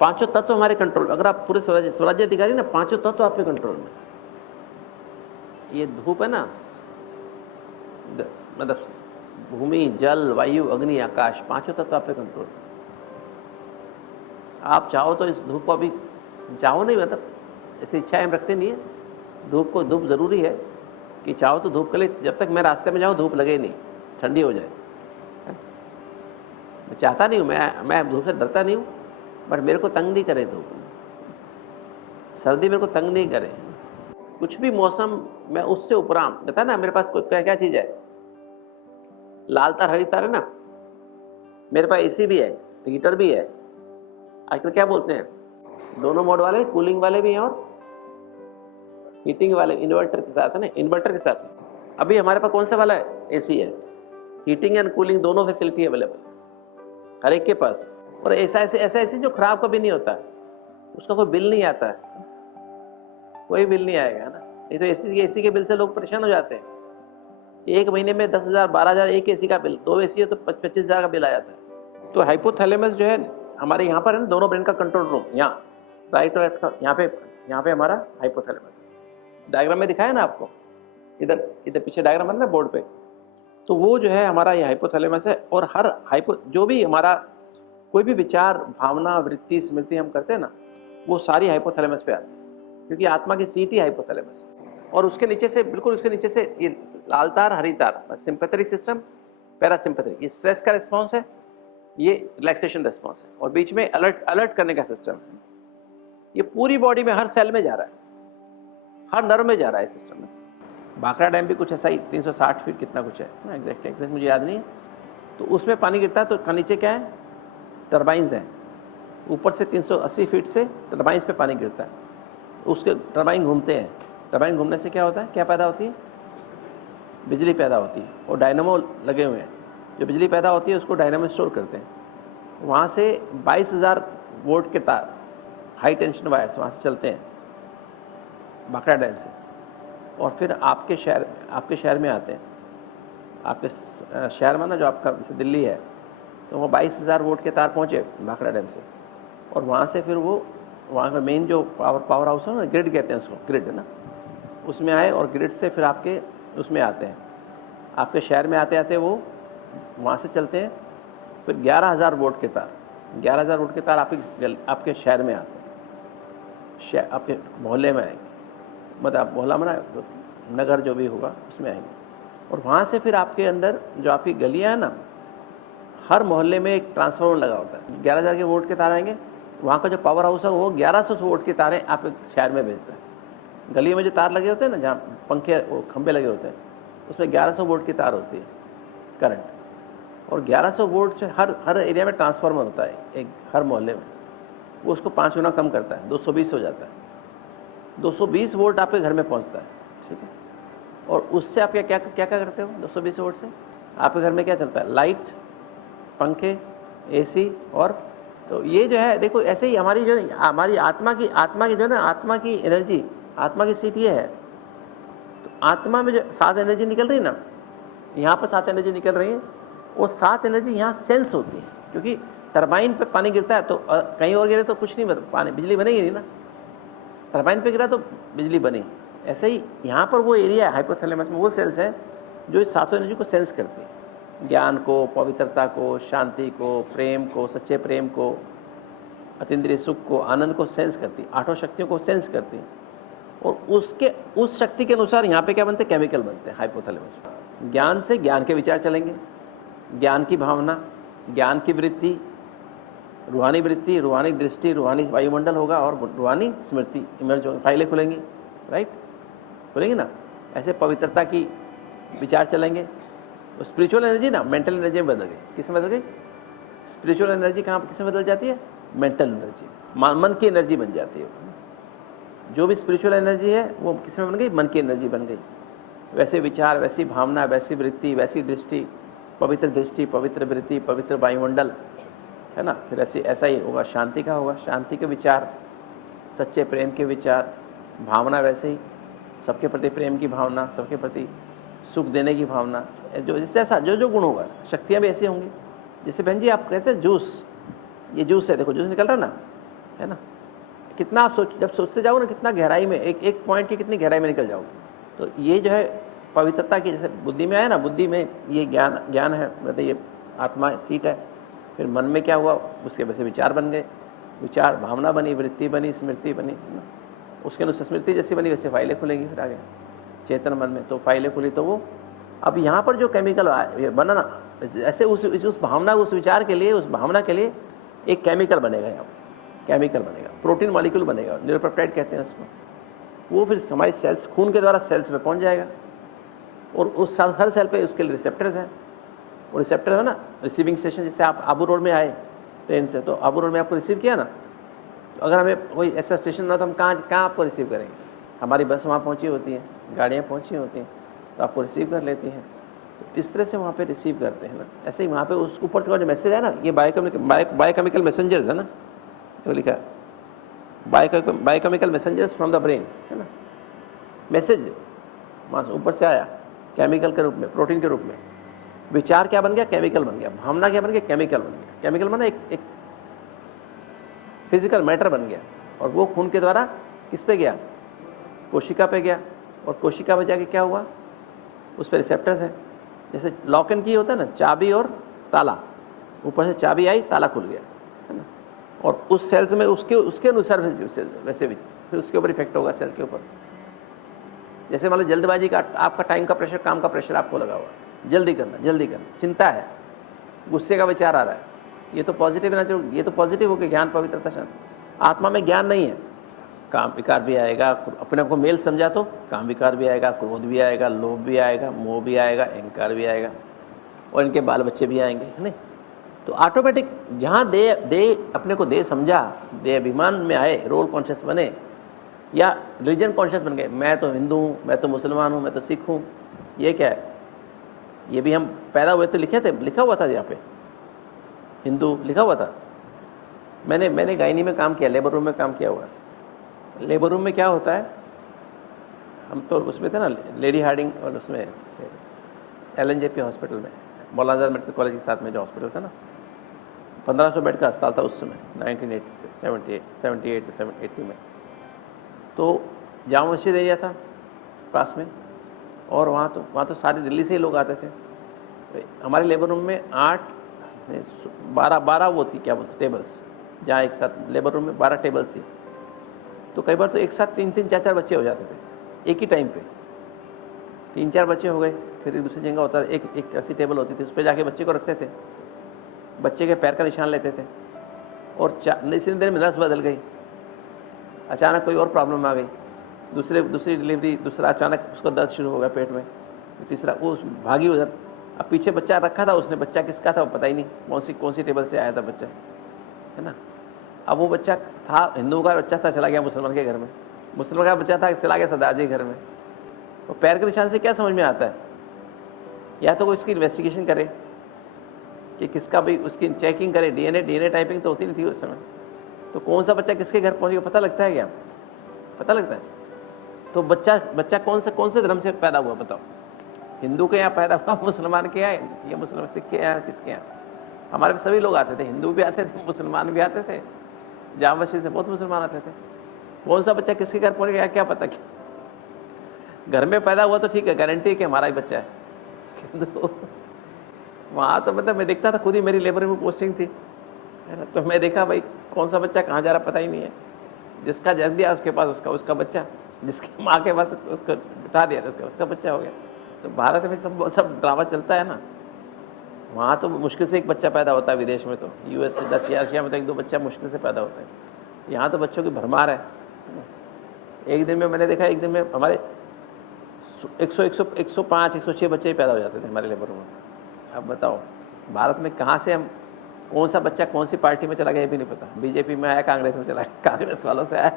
पांचों तत्व हमारे कंट्रोल। अगर आप पूरे स्वराज्य अधिकारी ना, पांचों तत्व आपके कंट्रोल में। ये धूप है ना, मतलब भूमि, जल, वायु, अग्नि, आकाश, पांचों तत्व आपके कंट्रोल में। आप चाहो तो इस धूप को अभी, चाहो नहीं, मतलब ऐसी इच्छा हम रखते नहीं है। धूप ज़रूरी है कि चाहो तो धूप के लिए, जब तक मैं रास्ते में जाऊँ धूप लगे नहीं, ठंडी हो जाए। मैं चाहता नहीं हूँ, मैं धूप से डरता नहीं हूँ, बट मेरे को तंग नहीं करे धूप। सर्दी मेरे को तंग नहीं करे, कुछ भी मौसम मैं उससे उपराम। बता ना, मेरे पास क्या चीज़ है, लाल तार हरी तार है ना, मेरे पास एसी भी है, हीटर भी है। आजकल क्या बोलते हैं, दोनों मोड वाले, कूलिंग वाले भी हैं और हीटिंग वाले, इन्वर्टर के साथ है ना, इन्वर्टर के साथ। अभी हमारे पास कौन सा वाला है, एसी है, हीटिंग एंड कूलिंग दोनों फैसिलिटी अवेलेबल हर एक के पास। और ऐसा एसी जो खराब कभी नहीं होता है, उसका कोई बिल नहीं आता है, कोई बिल नहीं आएगा ना। नहीं तो एसी के बिल से लोग परेशान हो जाते हैं। एक महीने में 10,000 12,000 एक एसी का बिल, 2 एसी है तो 25,000 का बिल आ जाता है। तो हाइपोथैलेमस जो है हमारे यहाँ पर है ना, दोनों ब्रेन का कंट्रोल रूम, यहाँ राइट और लेफ्ट का, यहाँ पे हमारा हाइपोथैलेमस है। डायग्राम में दिखाया ना आपको, इधर पीछे डायग्राम है ना बोर्ड पे, तो वो जो है हमारा ये हाइपोथैलेमस है। और हर जो भी हमारा कोई भी विचार, भावना, वृत्ति, स्मृति हम करते हैं ना, वो सारी हाइपोथैलेमस पे आती है, क्योंकि आत्मा की सीट ही हाइपोथैलेमस है। और उसके नीचे से, बिल्कुल उसके नीचे से ये लाल तार हरी तार, सिंपैथेटिक सिस्टम, पैरासिम्पैथेटिक, ये स्ट्रेस का रिस्पॉन्स है, ये रिलैक्सेशन रिस्पॉन्स है, और बीच में अलर्ट करने का सिस्टम है। ये पूरी बॉडी में हर सेल में जा रहा है, हर नर्व में जा रहा है सिस्टम में। भाखड़ा डैम भी कुछ ऐसा ही, 360 फीट कितना कुछ है ना, एग्जैक्ट मुझे याद नहीं है। तो उसमें पानी गिरता है, तो नीचे क्या है, टर्बाइंस हैं। ऊपर से 380 फीट से टर्बाइंस पे पानी गिरता है, उसके टर्बाइन घूमते हैं। टर्बाइन घूमने से क्या होता है, क्या पैदा होती है, बिजली पैदा होती है। और डायनामो लगे हुए हैं, जो बिजली पैदा होती है उसको डायनामो स्टोर करते हैं। वहाँ से 22,000 वोल्ट के तार, हाई टेंशन वायर्स वहाँ से चलते हैं भाखड़ा डैम से, और फिर आपके शहर में आते हैं। आपके शहर में ना, जो आपका जैसे दिल्ली है, तो वो 22,000 वोल्ट के तार पहुँचे भाखड़ा डैम से, और वहाँ से फिर वो वहाँ का मेन जो पावर हाउस है ना, ग्रिड कहते हैं उसको, ग्रिड है ना, उसमें आए, और ग्रिड से फिर आपके उसमें आते हैं, आपके शहर में आते आते वो वहाँ से चलते हैं। फिर 11,000 वोल्ट के तार, 11,000 वोल्ट के तार आपके शहर में आते हैं, आपके मोहल्ले में आएंगे, मतलब मोहल्ला में नगर जो भी होगा उसमें आएंगे। और वहाँ से फिर आपके अंदर जो आपकी गलियाँ हैं ना, हर मोहल्ले में एक ट्रांसफार्मर लगा होता है, 11,000 के वोल्ट के तार आएंगे। वहाँ का जो पावर हाउस है वो 1100 वोल्ट की तारें आपके शहर में भेजता है। गली में जो तार लगे होते हैं ना, जहाँ पंखे वो खंभे लगे होते हैं, उसमें 1100 वोल्ट की तार होती है करंट। और 1100 वोल्ट से हर एरिया में ट्रांसफार्मर होता है एक, हर मोहल्ले में। वो उसको 5 गुना कम करता है, 220 हो जाता है। 220 वोल्ट आपके घर में पहुँचता है, ठीक है। और उससे आप क्या करते हो, 220 वोल्ट से आपके घर में क्या चलता है, लाइट, पंखे, एसी। और तो ये जो है, देखो ऐसे ही हमारी जो हमारी आत्मा की जो है ना, आत्मा की एनर्जी, आत्मा की सीट ये है। तो आत्मा में जो 7 एनर्जी निकल रही है ना, यहाँ पर 7 एनर्जी निकल रही है, वो 7 एनर्जी यहाँ सेंस होती है, क्योंकि टरबाइन पे पानी गिरता है, तो कहीं और गिरे तो कुछ नहीं, पानी बिजली बनेगी नहीं ना, टरबाइन पे गिरा तो बिजली बनी। ऐसे ही यहाँ पर वो एरिया है हाइपोथैलेमस में, वो सेल्स हैं जो इस 7 एनर्जी को सेंस करती है, ज्ञान को, पवित्रता को, शांति को, प्रेम को, सच्चे प्रेम को, अतीन्द्रिय सुख को, आनंद को सेंस करती, 8 शक्तियों को सेंस करती। और उस शक्ति के अनुसार यहाँ पे क्या बनते हैं, केमिकल बनते हैं हाइपोथैलेमस में। ज्ञान से ज्ञान के विचार चलेंगे, ज्ञान की भावना, ज्ञान की वृत्ति, रूहानी वृत्ति, रूहानी दृष्टि, रूहानी वायुमंडल होगा, और रूहानी स्मृति इमर्ज होगी, फाइलें खुलेंगी, राइट, खुलेंगी ना। ऐसे पवित्रता की विचार चलेंगे। स्पिरिचुअल एनर्जी ना मेंटल एनर्जी में बदल गई। किस में बदल गई, स्पिरिचुअल एनर्जी कहाँ किस में बदल जाती है, मेंटल एनर्जी, मन की एनर्जी बन जाती है। जो भी स्पिरिचुअल एनर्जी है वो किस में बन गई, मन की एनर्जी बन गई। वैसे विचार, वैसी भावना, वैसी वृत्ति, वैसी दृष्टि, पवित्र दृष्टि, पवित्र वृत्ति, पवित्र वायुमंडल, है ना। फिर ऐसा ही होगा, शांति का होगा, शांति के विचार, सच्चे प्रेम के विचार, भावना वैसे ही, सबके प्रति प्रेम की भावना, सबके प्रति सुख देने की भावना, जो जैसा जो गुण होगा, शक्तियाँ भी ऐसी होंगी। जैसे बहन जी आप कहते हैं जूस, ये जूस है, देखो जूस निकल रहा है ना, है ना। कितना आप जब सोचते जाओ ना, कितना गहराई में, एक पॉइंट की कितनी गहराई में निकल जाओगे। तो ये जो है पवित्रता की, जैसे बुद्धि में आया ना, बुद्धि में ये ज्ञान है, मतलब ये आत्मा सीट है। फिर मन में क्या हुआ, उसके वैसे विचार बन गए, विचार भावना बनी, वृत्ति बनी, स्मृति बनी, है ना। उसके अनुसार स्मृति जैसी बनी वैसे फाइलें खुलेंगी फिर आगे चेतन मन में। तो फाइलें खुली तो वो अब यहाँ पर जो केमिकल बना ना, ऐसे उस भावना, उस विचार के लिए, उस भावना के लिए एक केमिकल बनेगा, यहाँ केमिकल बनेगा, प्रोटीन मॉलिक्यूल बनेगा, न्यूरोपेप्टाइड कहते हैं उसको। वो फिर हमारे सेल्स, खून के द्वारा सेल्स पे पहुँच जाएगा, और उस हर सेल पे उसके लिए रिसेप्टर्स हैं। वो रिसेप्टर है ना, रिसीविंग स्टेशन। जैसे आप आबू रोड में आए ट्रेन से, तो आबू रोड में आपको रिसीव किया ना, तो अगर हमें कोई ऐसा स्टेशन ना, तो हम कहाँ आपको रिसीव करेंगे। हमारी बस वहाँ पहुँची होती है, गाड़ियाँ पहुँची होती हैं, तो आपको रिसीव कर लेती हैं। तो इस तरह से वहाँ पे रिसीव करते हैं ना। ऐसे ही वहाँ पे उस ऊपर का जो मैसेज है ना, ये बायोकेमिकल मैसेंजर्स है ना, जो लिखा है, biochemical messengers from the brain, है ना। मैसेज वहाँ से ऊपर से आया केमिकल के रूप में, प्रोटीन के रूप में। विचार क्या बन गया, केमिकल बन गया। भावना क्या बन गया, केमिकल बन गया। केमिकल बना एक फिजिकल मैटर बन गया, और वो खून के द्वारा किस पे गया, कोशिका पे गया, और कोशिका पे जाके क्या हुआ, उस पर रिसेप्टर्स हैं। जैसे लॉक एंड की होता है ना, चाबी और ताला, ऊपर से चाबी आई, ताला खुल गया, है ना। और उस सेल्स में उसके अनुसार वैसे भी फिर उसके ऊपर इफेक्ट होगा सेल के ऊपर। जैसे मान लो जल्दबाजी का, आपका टाइम का प्रेशर, काम का प्रेशर आपको लगा हुआ, जल्दी करना, चिंता है, गुस्से का विचार आ रहा है, ये तो पॉजिटिव ना चलो, ये तो पॉजिटिव हो गया, ज्ञान, पवित्रता, शांति। आत्मा में ज्ञान नहीं है, काम विकार भी आएगा। अपने आप को मेल समझा तो काम विकार भी आएगा, क्रोध भी आएगा, लोभ भी आएगा, मोह भी आएगा, अहंकार भी आएगा, और इनके बाल बच्चे भी आएंगे, है नहीं। तो ऑटोमेटिक जहाँ दे अपने को दे समझा, दे अभिमान में आए, रोल कॉन्शियस बने, या रिलीजन कॉन्शियस बन गए, मैं तो हिंदू हूँ, मैं तो मुसलमान हूँ, मैं तो सिख हूँ। ये क्या है, ये भी हम पैदा हुए तो लिखा हुआ था यहाँ पे हिंदू लिखा हुआ था। मैंने गायनी में काम किया, लेबर रूम में काम किया हुआ है। लेबर रूम में क्या होता है, हम तो उसमें थे ना, लेडी हार्डिंग, और उसमें LNJP हॉस्पिटल में, मौलाना आज़ाद मेडिकल कॉलेज के साथ में जो हॉस्पिटल था ना, 1500 बेड का अस्पताल था उस समय, 1978 में। तो जामा मस्जिद एरिया था पास में, और वहाँ तो सारे दिल्ली से ही लोग आते थे। हमारे लेबर रूम में 12 वो थी, क्या बोलते, टेबल्स, जहाँ एक साथ लेबर रूम में 12 टेबल्स थी। तो कई बार तो एक साथ 3-3, 4-4 बच्चे हो जाते थे एक ही टाइम पे। 3-4 बच्चे हो गए, फिर एक दूसरी जगह होता था, एक ऐसी टेबल होती थी, उस पर जाके बच्चे को रखते थे, बच्चे के पैर का निशान लेते थे, और इसी देर में नर्स बदल गई, अचानक कोई और प्रॉब्लम आ गई, दूसरी डिलीवरी, दूसरा अचानक उसको दर्द शुरू हो गया पेट में, तीसरा वो भागी उधर। अब पीछे बच्चा रखा था उसने, बच्चा किसका था वो पता ही नहीं, कौन सी टेबल से आया था बच्चा, है ना। अब वो बच्चा था, हिंदू का बच्चा था, चला गया मुसलमान के घर में, मुसलमान का बच्चा था, चला गया सरदार घर में। तो पैर के निशान से क्या समझ में आता है, या तो कोई इसकी इन्वेस्टिगेशन करे कि किसका, भी उसकी चेकिंग करे, डीएनए टाइपिंग तो होती नहीं थी उस समय, तो कौन सा बच्चा किसके घर पहुँच गया पता लगता है क्या, पता लगता है। तो बच्चा कौन से धर्म से पैदा हुआ बताओ, हिंदू के यहाँ पैदा हुआ, मुसलमान के यहाँ, ये मुसलमान सिख के यहाँ, किसके यहाँ। हमारे पे सभी लोग आते थे, हिंदू भी आते थे, मुसलमान भी आते थे, जामा मस्जिद से बहुत मुसलमान आते थे। कौन सा बच्चा किसके घर पहुँच गया क्या पता, क्या घर में पैदा हुआ तो ठीक है, गारंटी है कि हमारा ही बच्चा है। तो वहाँ तो मतलब मैं देखता था, खुद ही मेरी लेबर में पोस्टिंग थी, है ना, तो मैं देखा भाई कौन सा बच्चा कहाँ जा रहा पता ही नहीं है, जिसका जन्म दिया उसके पास उसका बच्चा, जिसकी माँ के पास उसको बिठा दिया उसका बच्चा हो गया। तो भारत में सब ड्रामा चलता है ना। वहाँ तो मुश्किल से एक बच्चा पैदा होता है, विदेश में तो US से 10 या रशिया में तो 1-2 बच्चा मुश्किल से पैदा होता है। यहाँ तो बच्चों की भरमार है। एक दिन में मैंने देखा, एक दिन में हमारे 105, 106 बच्चे ही पैदा हो जाते थे हमारे लेबर में। अब बताओ भारत में कहाँ से हम, कौन सा बच्चा कौन सी पार्टी में चला गया ये भी नहीं पता, बीजेपी में आया, कांग्रेस में चला गया, कांग्रेस वालों से आया,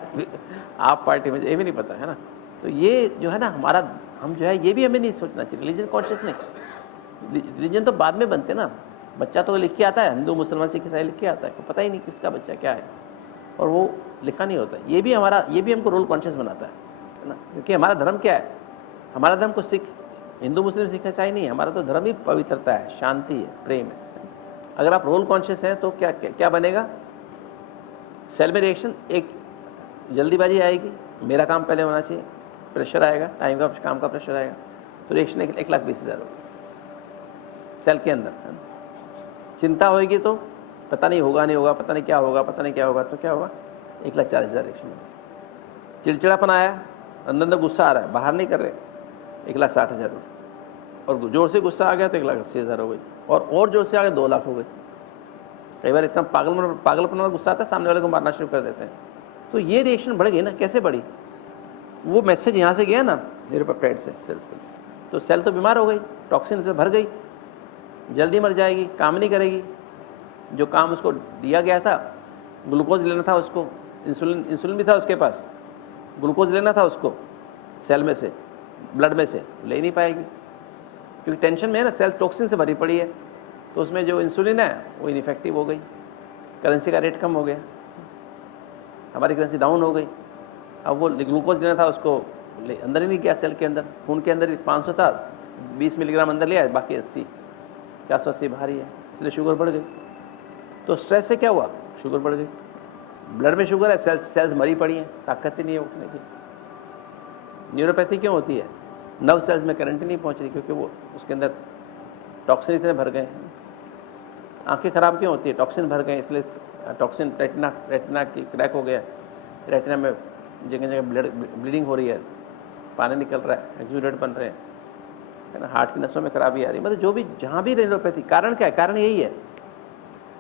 आप पार्टी में, ये भी नहीं पता, है ना। तो ये जो है ना हमारा, हम जो है ये भी हमें नहीं सोचना चाहिए। रिलीजन कॉन्शियस नहीं, रिलीजन तो बाद में बनते ना, बच्चा तो लिख के आता है, हिंदू मुसलमान सिख ईसाई लिख के आता है, तो पता ही नहीं किसका बच्चा क्या है, और वो लिखा नहीं होता। ये भी हमको रोल कॉन्शियस बनाता है ना, क्योंकि हमारा धर्म क्या है, हमारा धर्म को सिख, हिंदू मुस्लिम सिख ईसाई नहीं है, हमारा तो धर्म ही पवित्रता है, शांति है, प्रेम है। अगर आप रोल कॉन्शियस हैं तो क्या बनेगा, सेल में रिएक्शन एक जल्दीबाजी आएगी, मेरा काम पहले होना चाहिए, प्रेशर आएगा, टाइम का काम का प्रेशर आएगा, तो रिएक्शन 1,20,000 होगी सेल के अंदर, है ना। चिंता होगी तो पता नहीं होगा नहीं होगा, पता नहीं क्या होगा, पता नहीं क्या होगा, तो क्या होगा 1,40,000 रिएक्शन होगी। चिड़चिड़ापन आया, अंदर गुस्सा आ रहा है, बाहर नहीं कर रहे, 1,60,000 होगी। और जोर से गुस्सा आ गया तो 1,80,000 हो गई, और जोर से आ गया 2 लाख हो गई। कई बार इतना पागलपन वाला गुस्सा आता है, सामने वाले को मारना शुरू कर देते हैं। तो ये रिएक्शन बढ़ गई ना, कैसे बढ़ी? वो मैसेज यहाँ से गया ना न्यूरोपेप्टाइड से सेल्स पे, तो सेल तो बीमार हो गई, टॉक्सिन से भर गई, जल्दी मर जाएगी, काम नहीं करेगी। जो काम उसको दिया गया था, ग्लूकोज लेना था उसको, इंसुलिन भी था उसके पास, ग्लूकोज लेना था उसको सेल में से, ब्लड में से, ले नहीं पाएगी क्योंकि टेंशन में है ना, सेल टॉक्सिन से भरी पड़ी है। तो उसमें जो इंसुलिन है वो इनइफेक्टिव हो गई, करेंसी का रेट कम हो गया, हमारी करेंसी डाउन हो गई। अब वो ग्लूकोज लेना था उसको अंदर ही नहीं गया, सेल के अंदर, खून के अंदर 500 था, 20 मिलीग्राम अंदर लिया, बाकी 80, 480 भारी है, इसलिए शुगर बढ़ गई। तो स्ट्रेस से क्या हुआ? शुगर बढ़ गई, ब्लड में शुगर है, सेल्स मरी पड़ी हैं, ताकत ही नहीं है उठने की। न्यूरोपैथी क्यों होती है? नर्व सेल्स में करंट ही नहीं पहुंच रही, क्योंकि वो उसके अंदर टॉक्सिन इतने भर गए हैं। आंखें खराब क्यों होती है? टॉक्सिन भर गए, इसलिए टॉक्सिन रेटिना की क्रैक हो गया, रेटिना में जगह जगह ब्लीडिंग हो रही है, पानी निकल रहा है, एक्सुडेट बन रहे हैं, है ना, हार्ट की नसों में खराबी आ रही है। मतलब जो भी जहाँ भी न्यूरोपैथी, कारण क्या है? कारण यही है,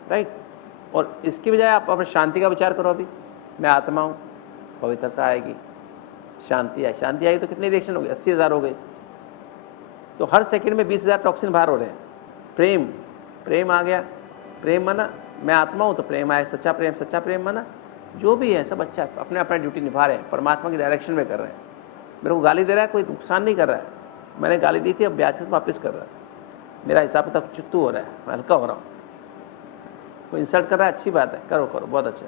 राइट। और इसकी बजाय आप अपने शांति का विचार करो। अभी मैं आत्मा हूँ, पवित्रता आएगी, शांति आई तो कितनी रिएक्शन हो गई? 80,000 हो गई। तो हर सेकंड में 20,000 टॉक्सिन बाहर हो रहे हैं। प्रेम आ गया, प्रेम माना मैं आत्मा हूँ तो प्रेम आया, सच्चा प्रेम माना जो भी है सब अच्छा, अपने अपना ड्यूटी निभा रहे हैं, परमात्मा की डायरेक्शन में कर रहे हैं। मेरे को गाली दे रहा है, कोई नुकसान नहीं कर रहा है, मैंने गाली दी थी, अब ब्याज से वापस कर रहा है, मेरा हिसाब किताब चुत्तू हो रहा है, मैं हल्का हो रहा हूँ। कोई इंसल्ट कर रहा है, अच्छी बात है, करो बहुत अच्छा।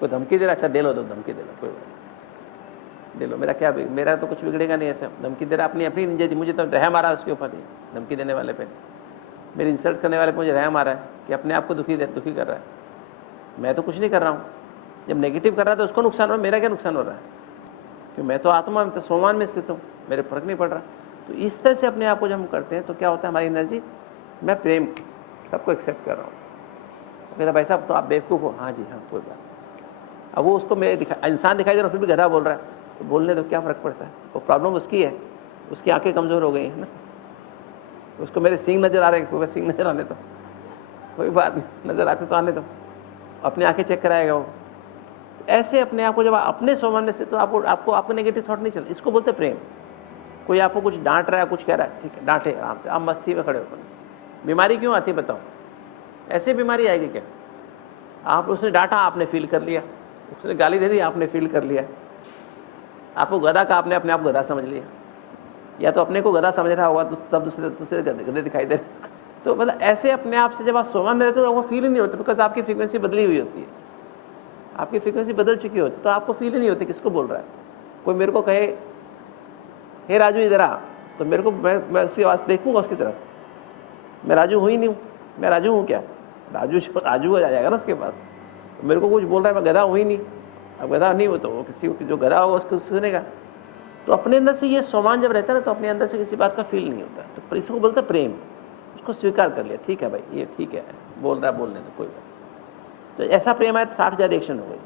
कोई धमकी दे रहा है, अच्छा दे लो, धमकी दे लो, कोई बात दे लो, मेरा तो कुछ बिगड़ेगा नहीं। ऐसे धमकी दे रहा है, अपनी नहीं, मुझे तो रहम आ रहा है उसके ऊपर ही, धमकी देने वाले पे, मेरी इंसल्ट करने वाले पे मुझे रहम आ रहा है कि अपने आप को दुखी कर रहा है। मैं तो कुछ नहीं कर रहा हूँ। जब नेगेटिव कर रहा है तो उसको नुकसान हो रहा है, मेरा क्या नुकसान हो रहा है? क्योंकि मैं तो आत्मा में, तो सोमान में स्थित हूँ, मेरे फर्क नहीं पड़ रहा। तो इस तरह से अपने आप को जब हम करते हैं तो क्या होता है, हमारी एनर्जी, मैं प्रेम सबको एक्सेप्ट कर रहा हूँ। कहता भाई साहब तो आप बेवकूफ़ हो, हाँ जी हाँ कोई बात। अब वो उसको मेरे इंसान दिखाई दे रहा, फिर भी गधा बोल रहा है, तो बोलने तो क्या फ़र्क पड़ता है? वो प्रॉब्लम उसकी है, उसकी आंखें कमज़ोर हो गई हैं ना, उसको मेरे सींग नज़र आ रहे हैं, कोई सींग नज़र आने तो कोई बात नहीं, नज़र आते तो आने तो, अपनी आंखें चेक कराएगा वो। तो ऐसे अपने आप को जब अपने सोमन में से, तो आपको नेगेटिव थॉट नहीं चलता। इसको बोलते प्रेम। कोई आपको कुछ डांट रहा है, कुछ कह रहा है, ठीक है डांटे आराम से, आप मस्ती में खड़े हो। बीमारी क्यों आती है बताओ? ऐसे बीमारी आएगी क्या? आप उसने डांटा, आपने फील कर लिया, उसने गाली दे दी, आपने फील कर लिया, आपको गधा का, आपने अपने आप गधा समझ लिया, या तो अपने को गधा समझ रहा होगा, तब दूसरे गधे दिखाई दे रहे। तो मतलब ऐसे अपने आप से जब आप सोमन में रहते हो तो आपको फील ही नहीं होता, बिकॉज आपकी फ्रीक्वेंसी बदली हुई होती है, आपकी फ्रीक्वेंसी बदल चुकी होती है, तो आपको फील ही नहीं होती किसको बोल रहा है। कोई मेरे को कहे हे राजू इधर आ, तो मेरे को मैं उसकी आवाज़ देखूंगा उसकी तरफ, मैं राजू हूँ ही नहीं हूँ, मैं राजू हूँ क्या? राजू आ जाएगा ना उसके पास। तो मेरे को कुछ बोल रहा है, मैं गधा हूँ ही नहीं। अब गधा नहीं हो तो वो किसी जो गधा होगा उसको सुनेगा। तो अपने अंदर से ये सोमान जब रहता है ना, तो अपने अंदर से किसी बात का फील नहीं होता। तो इसको बोलते प्रेम, उसको स्वीकार कर लिया, ठीक है भाई ये ठीक है, बोल रहा है बोलने तो कोई बात। तो ऐसा प्रेम आया तो 60,000 रिएक्शन हो गई।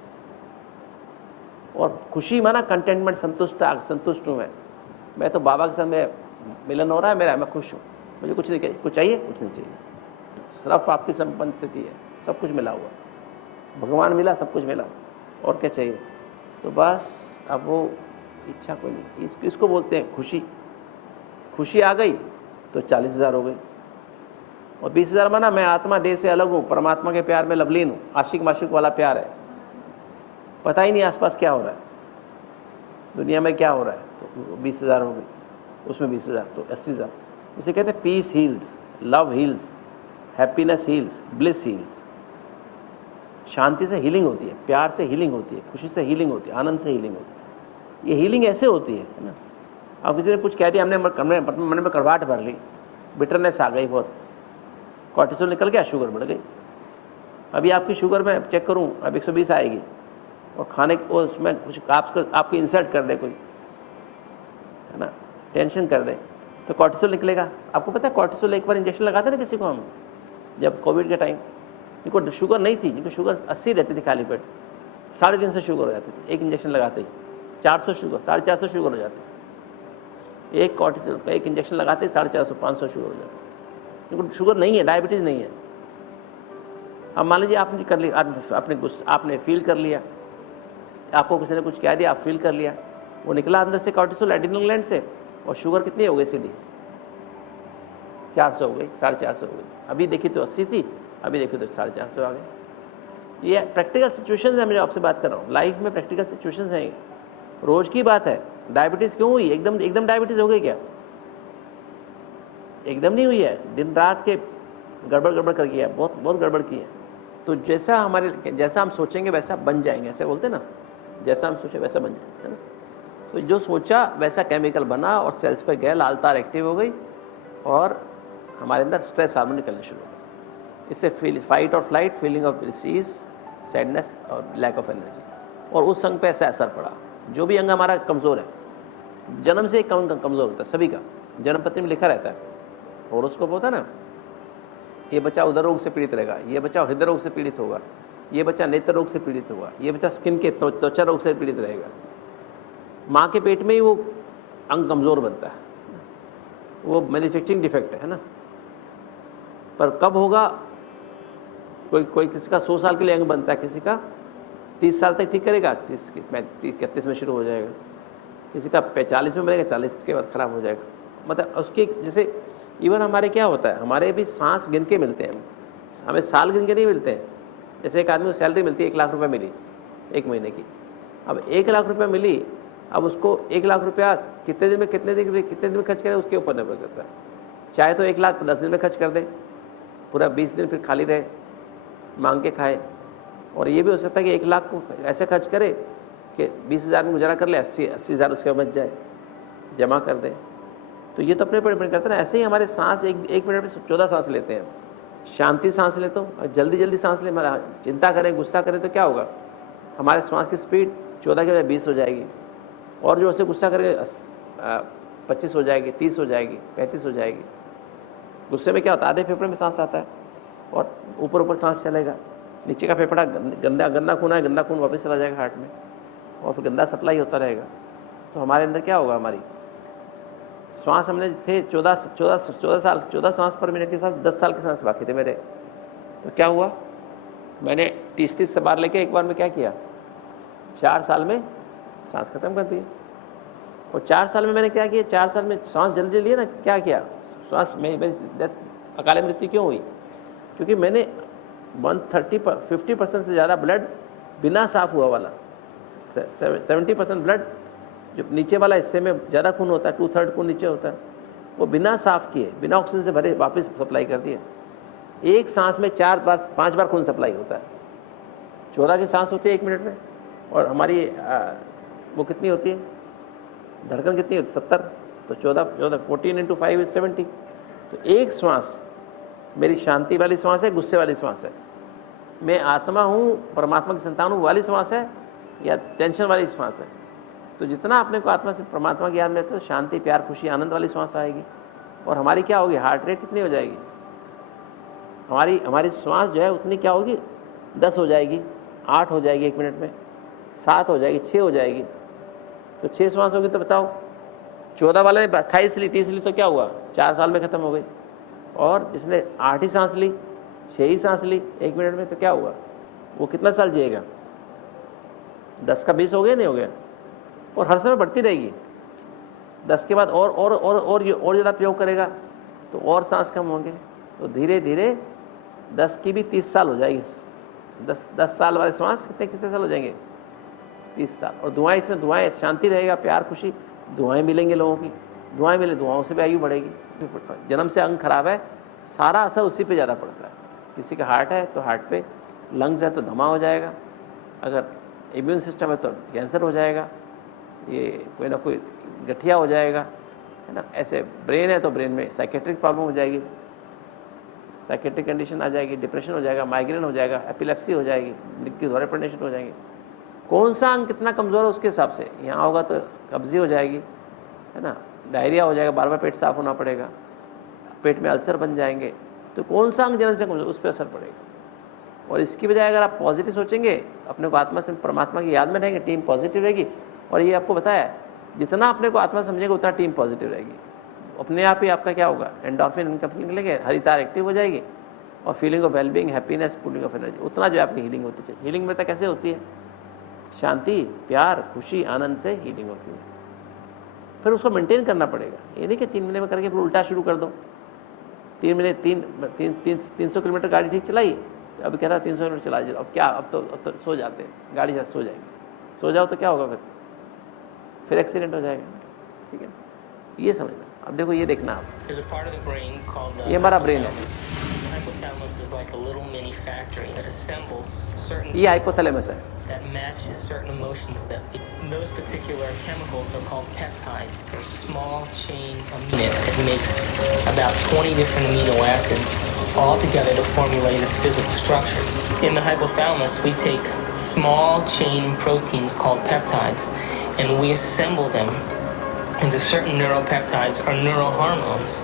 और खुशी माना कंटेंटमेंट, संतुष्ट हूँ मैं तो बाबा के साथ में मिलन हो रहा है मेरा, मैं खुश हूँ, मुझे कुछ नहीं चाहिए, कुछ नहीं चाहिए, सर्व प्राप्ति संपन्न स्थिति है, सब कुछ मिला हुआ, भगवान मिला, सब कुछ मिला, और क्या चाहिए? तो बस अब वो इच्छा कोई नहीं। इसको बोलते हैं खुशी आ गई तो 40,000 हो गई। और 20,000 माना मैं आत्मा देह से अलग हूँ, परमात्मा के प्यार में लवलीन हूँ, आशिक माशिक वाला प्यार है, पता ही नहीं आसपास क्या हो रहा है, दुनिया में क्या हो रहा है। तो 20,000 हो गई, उसमें 20,000 तो 80,000। इसे कहते हैं peace heals, love heals, happiness heals, bliss heals. शांति से हीलिंग होती है, प्यार से हीलिंग होती है, खुशी से हीलिंग होती है, आनंद से हीलिंग होती है। ये हीलिंग ऐसे होती है ना। अब किसी ने कुछ कह दिया, हमने मन में कड़वाहट भर ली, बिटरनेस आ गई, बहुत कॉर्टिसोल निकल गया, शुगर बढ़ गई, अभी आपकी शुगर मैं चेक करूं, अब 120 आएगी, और खाने को उसमें कुछ आपकी इंसल्ट कर दे कोई, है ना, टेंशन कर दे, तो कॉर्टिसोल निकलेगा। आपको पता है कॉर्टिसोल एक बार इंजेक्शन लगाते ना किसी को हम, जब कोविड के टाइम, जिनको शुगर नहीं थी, जिनको शुगर 80 रहती थी खाली पेट, 350 शुगर हो जाती थी, एक इंजेक्शन लगाते ही 400 शुगर, 450 शुगर हो जाती थी। एक कॉर्टिसोल का एक इंजेक्शन लगाते ही 450 500 शुगर हो जाती, जिनको शुगर नहीं है, डायबिटीज़ नहीं है। अब मान लीजिए आपने कर लिया, आपने फील कर लिया, आपको किसी ने कुछ कह दिया, आप फील कर लिया, वो निकला अंदर से कॉर्टिसोल एड्रिनल ग्लैंड से, और शुगर कितनी हो गई सीधी 400 हो गई, 450 हो गई। अभी देखी तो 80 थी, अभी देखी तो 450 आ गई। ये प्रैक्टिकल सिचुएशंस है, मैं आपसे बात कर रहा हूँ, लाइफ में प्रैक्टिकल सिचुएशंस हैं, रोज की बात है। डायबिटीज़ क्यों हुई? एकदम डायबिटीज़ हो गई क्या? एकदम नहीं हुई है, दिन रात के गड़बड़ कर किया है, बहुत गड़बड़ की है। तो जैसा हम सोचेंगे वैसा बन जाएंगे, ऐसे बोलते ना, जैसा हम सोचे वैसा बन जाएंगे, है ना। तो जो सोचा वैसा केमिकल बना और सेल्स पर गया, लाल तार एक्टिव हो गई और हमारे अंदर स्ट्रेस हार्मोन निकलने शुरू हो गए। इससे फाइट और flight, feeling of disease, sadness और लैक ऑफ एनर्जी, और उस अंग पे ऐसा असर पड़ा। जो भी अंग हमारा कमज़ोर है, जन्म से एक अंग कमज़ोर होता है सभी का, जन्मपत्री में लिखा रहता है, होरोस्कोप होता है ना, ये बच्चा उदर रोग से पीड़ित रहेगा, ये बच्चा हृदय रोग से पीड़ित होगा, ये बच्चा नेत्र रोग से पीड़ित होगा, ये बच्चा स्किन के त्वचा रोग से पीड़ित रहेगा। माँ के पेट में ही वो अंग कमज़ोर बनता है, वो मैन्युफैक्चरिंग डिफेक्ट है ना। पर कब होगा? कोई किसी का 100 साल के लिए अंग बनता है, किसी का 30 साल तक ठीक करेगा, 30 में शुरू हो जाएगा, किसी का 40 में बनेगा, 40 के बाद ख़राब हो जाएगा। मतलब उसके जैसे इवन हमारे क्या होता है, हमारे भी सांस गिन के मिलते हैं, हमें साल गिन के नहीं मिलते हैं। जैसे एक आदमी को सैलरी मिलती है, 1 लाख रुपये मिली 1 महीने की, अब 1 लाख रुपये मिली, अब उसको 1 लाख रुपया कितने दिन में खर्च करे, उसके ऊपर निर्भर करता है। चाहे तो 1 लाख 10 दिन में खर्च कर दे, पूरा 20 दिन फिर खाली रहे, मांग के खाए, और ये भी हो सकता है कि 1 लाख को ऐसे खर्च करे कि 20,000 में गुजारा कर ले, 80,000 उसके बच जाए, जमा कर दे। तो ये तो अपने ऊपर डिपेंड करता है ना। ऐसे ही हमारे सांस एक मिनट में 14 सांस लेते हैं, शांति सांस लेते हो, जल्दी सांस ले, चिंता करें, गुस्सा करें तो क्या होगा, हमारे श्वास की स्पीड 14 के बजाय 20 हो जाएगी, और जो ऐसे गुस्सा करें 25 हो जाएगी, 30 हो जाएगी, 35 हो जाएगी। गुस्से में क्या होता है, आधे फेफड़े में सांस आता है और ऊपर सांस चलेगा, नीचे का फेफड़ा गंदा खून है, गंदा खून वापस चला जाएगा हार्ट में, और फिर गंदा सप्लाई होता रहेगा। तो हमारे अंदर क्या होगा, हमारी श्वास हमने थे 14 सांस पर मिनट के साथ, 10 साल के सांस बाकी थे मेरे। तो क्या हुआ, मैंने 30 बार लेके एक बार में क्या किया, 4 साल में सांस खत्म कर दी। और 4 साल में मैंने क्या किया, 4 साल में सांस जल्दी लिए ना, क्या किया, श्वास में मेरी डेथ अकाले मृत्यु क्यों हुई? क्योंकि मैंने 50% से ज़्यादा ब्लड बिना साफ हुआ वाला, 70% ब्लड जो नीचे वाला हिस्से में ज़्यादा खून होता है, 2/3 खून नीचे होता है, वो बिना साफ़ किए, बिना ऑक्सीजन से भरे वापस सप्लाई कर दिए। एक सांस में 5 बार खून सप्लाई होता है। 14 की सांस होती है 1 मिनट में, और हमारी वो कितनी होती है, धड़कन कितनी होती है, 70। तो 14 14 × 5 = 70। तो एक श्वास मेरी शांति वाली श्वास है, गुस्से वाली श्वास है, मैं आत्मा हूँ, परमात्मा की संतान हूँ वाली श्वास है, या टेंशन वाली श्वास है। तो जितना अपने को आत्मा से परमात्मा की याद में रहता है, तो शांति, प्यार, खुशी, आनंद वाली श्वास आएगी। और हमारी क्या होगी, हार्ट रेट कितनी हो जाएगी, हमारी श्वास जो है उतनी क्या होगी, 10 हो जाएगी, 8 हो जाएगी 1 मिनट में, 7 हो जाएगी, 6 हो जाएगी। तो 6 श्वास होगी, तो बताओ 14 वाले ने 28 ली, 30 ली, तो क्या हुआ, 4 साल में ख़त्म हो गई। और जिसने 8 ही सांस ली, 6 ही सांस ली 1 मिनट में, तो क्या हुआ, वो कितना साल जिएगा, 10 का 20 हो गया, नहीं हो गया। और हर समय बढ़ती रहेगी, 10 के बाद और ज़्यादा प्रयोग करेगा तो और सांस कम होंगे, तो धीरे धीरे 10 की भी 30 साल हो जाएगी। 10 साल वाले श्वास कितने साल हो जाएंगे, 30 साल। और दुआएं, इसमें दुआएं, शांति रहेगा, प्यार, खुशी, दुआएं मिलेंगी लोगों की, दुआएं मिले, दुआओं से भी आयु बढ़ेगी। जन्म से अंग खराब है, सारा असर उसी पे ज़्यादा पड़ता है। किसी का हार्ट है तो हार्ट पे, लंग्स है तो दमा हो जाएगा, अगर इम्यून सिस्टम है तो कैंसर हो जाएगा, ये कोई ना कोई गठिया हो जाएगा, है ना। ऐसे ब्रेन है तो ब्रेन में साइकेट्रिक प्रॉब्लम हो जाएगी, साइकेट्रिक कंडीशन आ जाएगी, डिप्रेशन हो जाएगा, माइग्रेन हो जाएगा, एपिलेप्सी हो जाएगी, नींद की दौरे पड़ने शुरू हो जाएंगे। कौन सा अंग कितना कमज़ोर है उसके हिसाब से, यहाँ होगा तो कब्जी हो जाएगी, है ना, डायरिया हो जाएगा, बार बार पेट साफ होना पड़ेगा, पेट में अल्सर बन जाएंगे। तो कौन सा अंग जन्म से कमज़ोर, उस पर असर पड़ेगा। और इसकी बजाय अगर आप पॉजिटिव सोचेंगे, अपने को आत्मा से परमात्मा की याद में रहेंगे, टीम पॉजिटिव रहेगी। और ये आपको बताया, जितना अपने को आत्मा समझेगा उतना टीम पॉजिटिव रहेगी। अपने आप ही आपका क्या होगा, एंडोर्फिन इनका फीलिंग निकलेंगे, हरी तार एक्टिव हो जाएगी, और feeling of wellbeing, happiness, pulling of energy, उतना जो आपकी हीलिंग होती है। हीलिंग में तो कैसे होती है, शांति, प्यार, खुशी, आनंद से हीलिंग होती है। फिर उसको मेंटेन करना पड़ेगा। ये नहीं कि 3 महीने में करके फिर उल्टा शुरू कर दो। 3 महीने 300 किलोमीटर गाड़ी ठीक चलाई, अब कह रहा 300 किलोमीटर चला जाओ, अब क्या, अब तो सो जाते हैं, गाड़ी से सो जाएंगे, सो जाओ तो क्या होगा, फिर एक्सीडेंट हो जाएगा। ठीक है, ये समझना। अब देखो, ये देखना आप, ये हमारा ब्रेन है, ये हाइपोथैलेमस है। That matches certain emotions that those particular chemicals are called peptides. They're small chain amino that makes about 20 different amino acids all together to formulate its physical structure. In the hypothalamus, we take small chain proteins called peptides and we assemble them into certain neuropeptides or neurohormones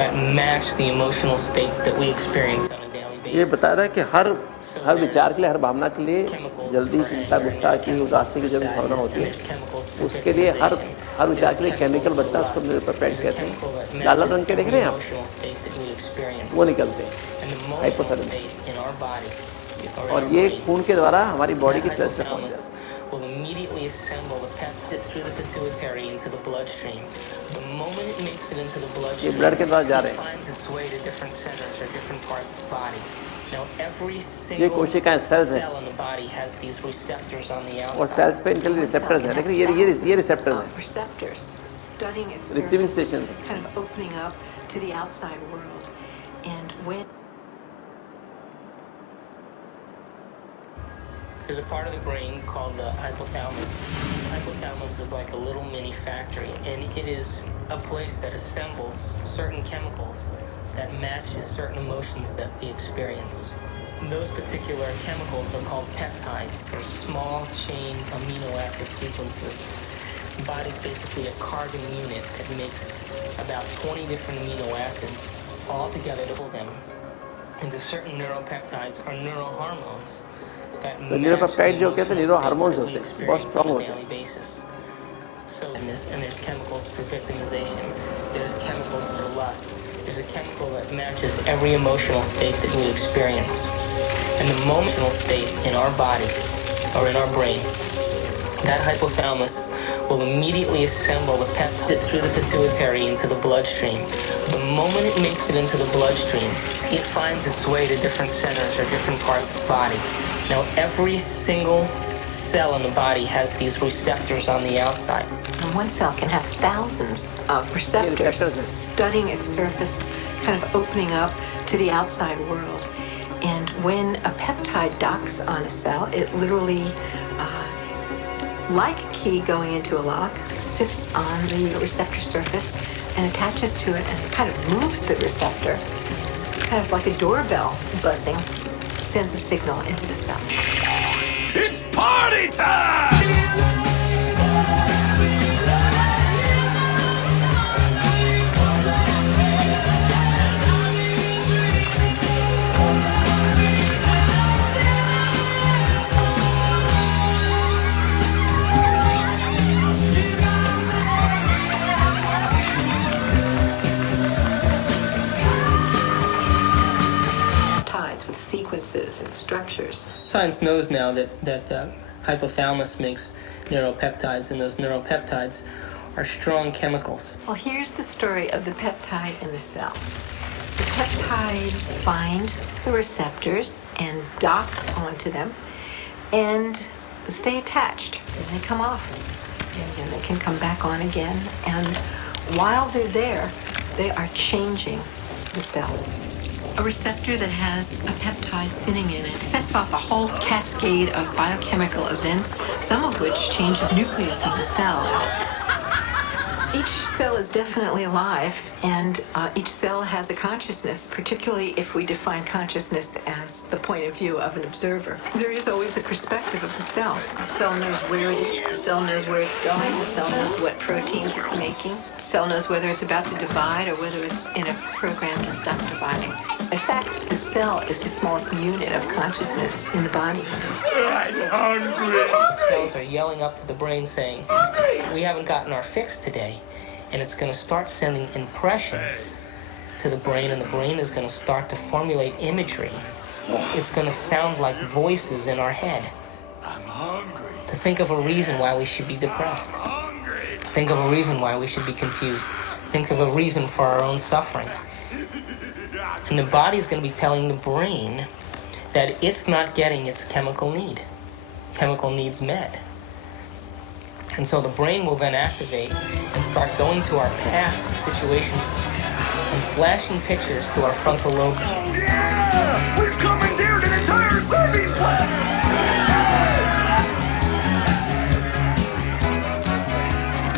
that match the emotional states that we experience on a daily basis. ये बता रहा है कि हर विचार के लिए, हर भावना के लिए, जल्दी, चिंता, गुस्सा की, उदासी की जो भी भावना होती है, उसके लिए हर विचार के लिए केमिकल बनता है, उसको न्यूरोपेप्टाइड कहते हैं। लाल रंग के देख रहे हैं आप, वो निकलते हैं हाइपोथैलेमस, और ये खून के द्वारा हमारी बॉडी की सेल्स में पहुंच जाता है। Will immediately assemble the peptide through the pituitary into the bloodstream. The moment it makes it into the bloodstream, ये ब्लड के द्वारा जा रहे हैं, it finds its way to different centers or different parts of the body. Now every ये single कोशिकाएं, sales हैं, cell in the body has these receptors on the और outside. सेल्स पे इनके लिए रिसेप्टर्स हैं। देखिए ये रिसेप्टर्स हैं, Receptors studying its receiving surface, station. kind of opening up to the outside world. And when There's a part of the brain called the hypothalamus. The hypothalamus is like a little mini factory, and it is a place that assembles certain chemicals that matches certain emotions that we experience. Those particular chemicals are called peptides. They're small chain amino acid sequences. The body's basically a carbon unit that makes about 20 different amino acids all together to pull them into certain neuropeptides or neurohormones. तो neuropeptide जो कहते हैं, neuro hormones होते हैं, बहुत strong होते हैं। So and there's chemicals for victimization. There's chemicals for lust. There's a chemical that matches every emotional state that we experience. And the emotional state in our body or in our brain, that hypothalamus will immediately assemble the peptide through the pituitary into the bloodstream. The moment it makes it into the bloodstream, it finds its way to different centers or different parts of the body. Now every single cell in the body has these receptors on the outside. And one cell can have thousands of receptors studying its surface, kind of opening up to the outside world. And when a peptide docks on a cell, it literally, like a key going into a lock, sits on the receptor surface and attaches to it and kind of moves the receptor, kind of like a doorbell buzzing, sends a signal into the cell. It's party time! With sequences and structures. Science knows now that the hypothalamus makes neuropeptides, and those neuropeptides are strong chemicals. Well, here's the story of the peptide in the cell. The peptides find the receptors and dock onto them and stay attached. And they come off. And then they can come back on again. And while they're there, they are changing the cell. A receptor that has a peptide sitting in it sets off a whole cascade of biochemical events, some of which changes nucleus of the cell. Each cell is definitely alive, and each cell has a consciousness, particularly if we define consciousness as the point of view of an observer. There is always the perspective of the cell. The cell knows where it is, the cell knows where it's going, the cell knows what proteins it's making, the cell knows whether it's about to divide or whether it's in a program to stop dividing. In fact, the cell is the smallest unit of consciousness in the body. I'm hungry. The cells are yelling up to the brain saying, we haven't gotten our fix today. And it's going to start sending impressions to the brain, and the brain is going to start to formulate imagery. It's going to sound like voices in our head. I'm hungry. To think of a reason why we should be depressed. Hungry. Think of a reason why we should be confused. Think of a reason for our own suffering. And the body's going to be telling the brain that it's not getting its chemical needs met. And so the brain will then activate and start going to our past situations and flashing pictures to our frontal lobe. Yeah! We've commandeered an entire serving plant!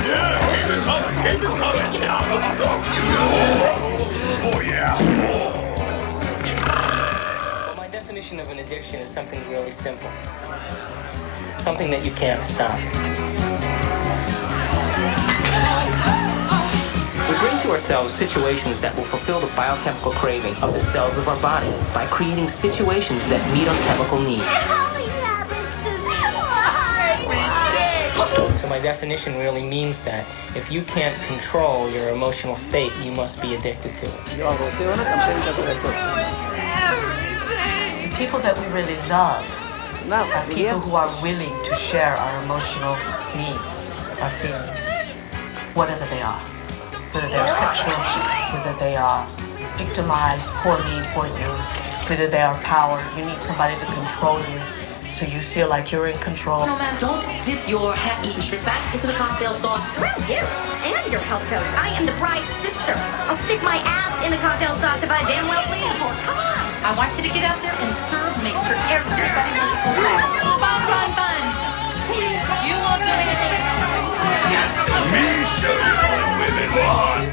Yeah! Keep it coming! Oh, yeah! Well, my definition of an addiction is something really simple. Something that you can't stop. We bring to ourselves situations that will fulfill the biochemical craving of the cells of our body by creating situations that meet our chemical needs. So my definition really means that if you can't control your emotional state, you must be addicted to it. जो आप रोते हो ना complain करते रहते The people that we really love हो ना are people who are willing to share our emotional needs, our feelings, whatever they are. Whether they're sexual, whether they are victimized, poor me, poor you, whether they are power, you need somebody to control you so you feel like you're in control. No, ma'am, don't dip your half-eaten shrimp back into the cocktail sauce. Screw you and your health coach. I am the bride's sister. I'll stick my ass in the cocktail sauce if I damn well please. Come on. I want you to get out there and serve, make sure everybody knows it's going on. Fun. You won't do anything alone. Me show you what women want!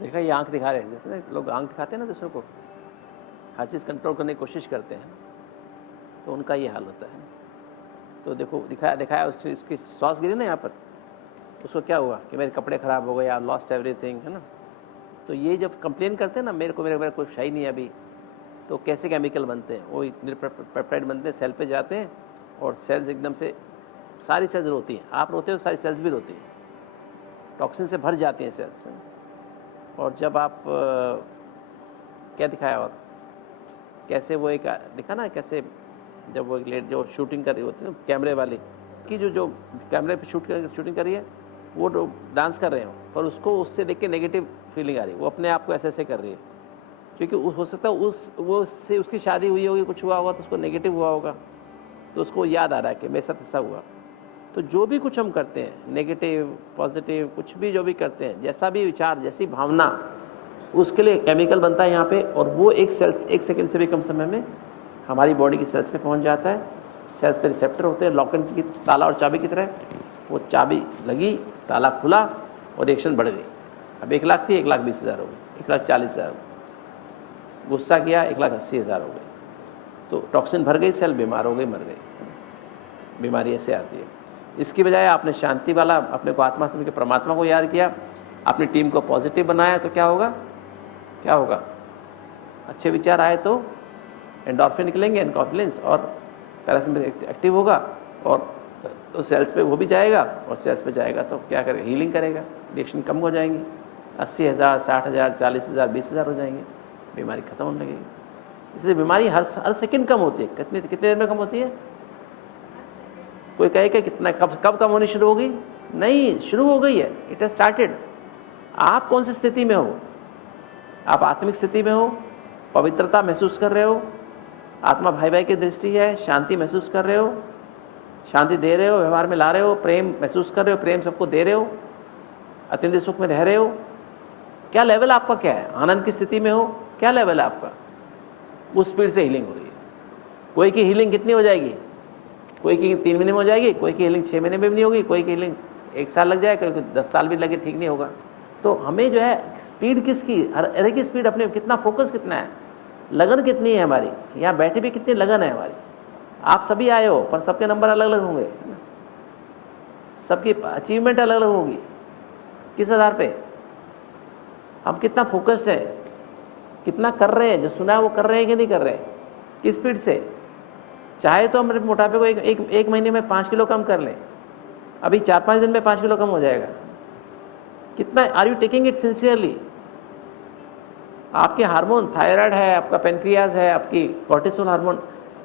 देखा ये आंख दिखा रहे हैं जैसे ना लोग आंख दिखाते हैं ना दूसरों को हर चीज़ कंट्रोल करने की कोशिश करते हैं तो उनका ये हाल होता है तो देखो दिखाया उसकी सॉस गिरी ना यहाँ पर उसको क्या हुआ कि मेरे कपड़े ख़राब हो गए या लॉस्ट एवरीथिंग है ना तो ये जब कंप्लेन करते हैं ना मेरे को कोई शाही नहीं है अभी तो कैसे केमिकल बनते हैं वो पेप्टाइड बनते हैं सेल पे जाते हैं और सेल्स एकदम से सारी सेल्स रोती हैं आप रोते हो सारी सेल्स भी रोती हैं टॉक्सिन से भर जाती हैं सेल्स और जब आप क्या दिखाया और कैसे वो एक दिखा ना कैसे जब वो एक लेट जो शूटिंग कर रही होती है ना कैमरे वाली की जो कैमरे पे शूटिंग कर रही है वो डांस कर रहे हो पर उसको उससे देख के नेगेटिव फीलिंग आ रही है वो अपने आप को ऐसे कर रही है क्योंकि हो सकता है वो उससे उसकी शादी हुई होगी कुछ हुआ होगा तो उसको नेगेटिव हुआ होगा तो उसको याद आ रहा है कि मेरे साथ ऐसा हुआ तो जो भी कुछ हम करते हैं नेगेटिव पॉजिटिव कुछ भी जो भी करते हैं जैसा भी विचार जैसी भावना उसके लिए केमिकल बनता है यहाँ पे और वो एक सेकंड से भी कम समय में हमारी बॉडी की सेल्स पे पहुँच जाता है सेल्स पे रिसेप्टर होते हैं लॉक एंड की ताला और चाबी की तरह वो चाबी लगी ताला खुला और रिएक्शन बढ़ गई अब 1 लाख थी 1,20,000 हो गई 1,40,000 गुस्सा किया 1,80,000 हो गई तो टॉक्सिन भर गई सेल बीमार हो गई मर गई बीमारी ऐसे आती है इसकी बजाय आपने शांति वाला अपने को आत्मा समझ के परमात्मा को याद किया अपनी टीम को पॉजिटिव बनाया तो क्या होगा अच्छे विचार आए तो एंडोर्फिन निकलेंगे एनकॉफिलिन्स और पैरासिम्पैथेटिक एक्टिव होगा और तो सेल्स पे वो भी जाएगा और सेल्स पे जाएगा तो क्या करेगा हीलिंग करेगा रिएक्शन कम हो जाएंगी 80,000 60,000 40,000 20,000 हो जाएंगे बीमारी खत्म होने लगेगी इसलिए बीमारी हर सेकंड कम होती है कितने देर में कम होती है कोई कहेगा कितना कब कम होनी शुरू होगी नहीं शुरू हो गई है इट हैज स्टार्टेड आप कौन सी स्थिति में हो आप आत्मिक स्थिति में हो पवित्रता महसूस कर रहे हो आत्मा भाई की दृष्टि है शांति महसूस कर रहे हो शांति दे रहे हो व्यवहार में ला रहे हो प्रेम महसूस कर रहे हो प्रेम सबको दे रहे हो अत्यंत सुख में रह रहे हो क्या लेवल आपका क्या है आनंद की स्थिति में हो क्या लेवल है आपका उस स्पीड से हीलिंग हो रही है कोई की हीलिंग कितनी हो जाएगी कोई की 3 महीने में हो जाएगी, कोई की हीलिंग 6 महीने में भी नहीं होगी, कोई की हीलिंग 1 साल लग जाए, कोई को 10 साल भी लगे, ठीक नहीं होगा। तो हमें जो है स्पीड किसकी, हर अरे की स्पीड, अपने कितना फोकस कितना है, लगन कितनी है हमारी, यहाँ बैठे भी कितनी लगन है हमारी। आप सभी आए हो पर सबके नंबर अलग अलग होंगे, सबकी अचीवमेंट अलग अलग होगी। किस आधार पे हम कितना फोकस्ड है, कितना कर रहे हैं, जो सुना है वो कर रहे हैं कि नहीं कर रहे हैं, किस स्पीड से। चाहे तो हम अपने मोटापे को एक महीने में 5 किलो कम कर लें, अभी 4-5 दिन में 5 किलो कम हो जाएगा। कितना are you taking it sincerely. आपके हार्मोन, थायराइड है, आपका पेनक्रियाज है, आपकी कॉर्टिसोल हार्मोन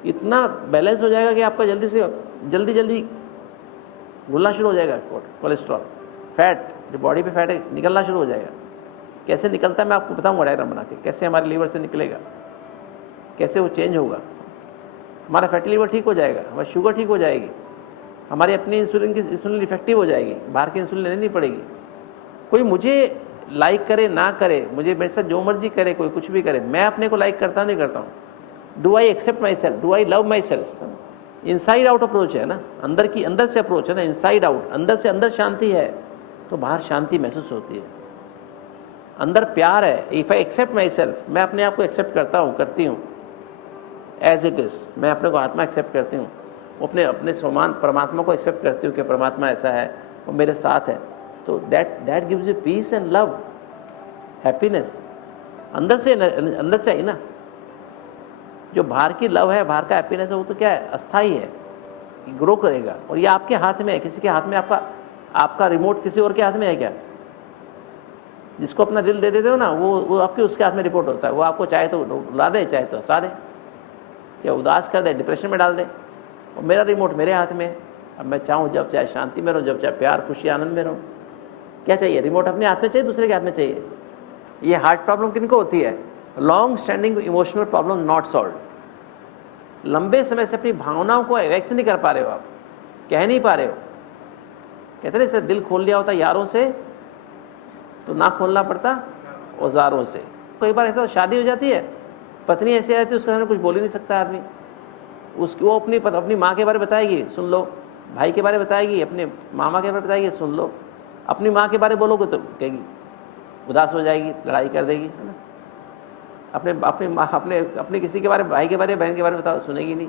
इतना बैलेंस हो जाएगा कि आपका जल्दी घुलना शुरू हो जाएगा। कोलेस्ट्रॉल, फैट, जो बॉडी पे फैट है निकलना शुरू हो जाएगा। कैसे निकलता है मैं आपको बताऊंगा डायग्राम बना के, कैसे हमारे लीवर से निकलेगा, कैसे वो चेंज होगा। हमारा फैटी लीवर ठीक हो जाएगा, हमारी शुगर ठीक हो जाएगी, हमारी अपनी इंसुलिन इफेक्टिव हो जाएगी, बाहर की इंसुलिन लेनी नहीं पड़ेगी। कोई मुझे लाइक करे ना करे, मुझे मेरे साथ जो मर्जी करे, कोई कुछ भी करे, मैं अपने को लाइक करता नहीं करता हूँ। Do I accept my self, do I love my self. Inside out approach है ना, अंदर से अप्रोच है ना, इनसाइड आउट। अंदर से अंदर शांति है तो बाहर शांति महसूस होती है। अंदर प्यार है, if I accept my self, मैं अपने आप को एक्सेप्ट करता हूँ, करती हूँ एज इट इज़, मैं अपने को आत्मा एक्सेप्ट करती हूँ, अपने समान परमात्मा को एक्सेप्ट करती हूँ कि परमात्मा ऐसा है, वो मेरे साथ है। तो that gives you peace and love, happiness. अंदर से आई ना। जो बाहर की लव है, बाहर का हैप्पीनेस है, वो तो क्या है, अस्थाई है, ग्रो करेगा। और ये आपके हाथ में है, किसी के हाथ में आपका रिमोट किसी और के हाथ में है क्या? जिसको अपना दिल दे देते हो ना, वो आपके उसके हाथ में रिपोर्ट होता है। वो आपको चाहे तो रुला दे, चाहे तो हंसा दे, चाहे उदास कर दे, डिप्रेशन में डाल दे। और मेरा रिमोट मेरे हाथ में है। अब मैं चाहूँ जब चाहे शांति में रहूँ, जब चाहे प्यार, खुशी, आनंद में रहूँ। क्या चाहिए? रिमोट अपने हाथ में चाहिए, दूसरे के हाथ में चाहिए? ये हार्ट प्रॉब्लम किनको होती है? Long standing emotional problem not solve. लंबे समय से अपनी भावनाओं को व्यक्त नहीं कर पा रहे हो, आप कह नहीं पा रहे हो। कहते ना, इसे दिल खोल लिया होता यारों से तो ना खोलना पड़ता औजारों से। कई बार ऐसा शादी हो जाती है, पत्नी ऐसी आती है, उसके सामने कुछ बोल ही नहीं सकता आदमी। वो अपनी माँ के बारे में बताएगी, सुन लो। भाई के बारे में बताएगी, अपने मामा के बारे में बताएगी, सुन लो। अपनी माँ के बारे में बोलोगे तो कहेगी, उदास हो जाएगी, लड़ाई कर देगी, है ना। अपने किसी के बारे में, भाई के बारे में, बहन के बारे में बताओ, सुनेगी नहीं,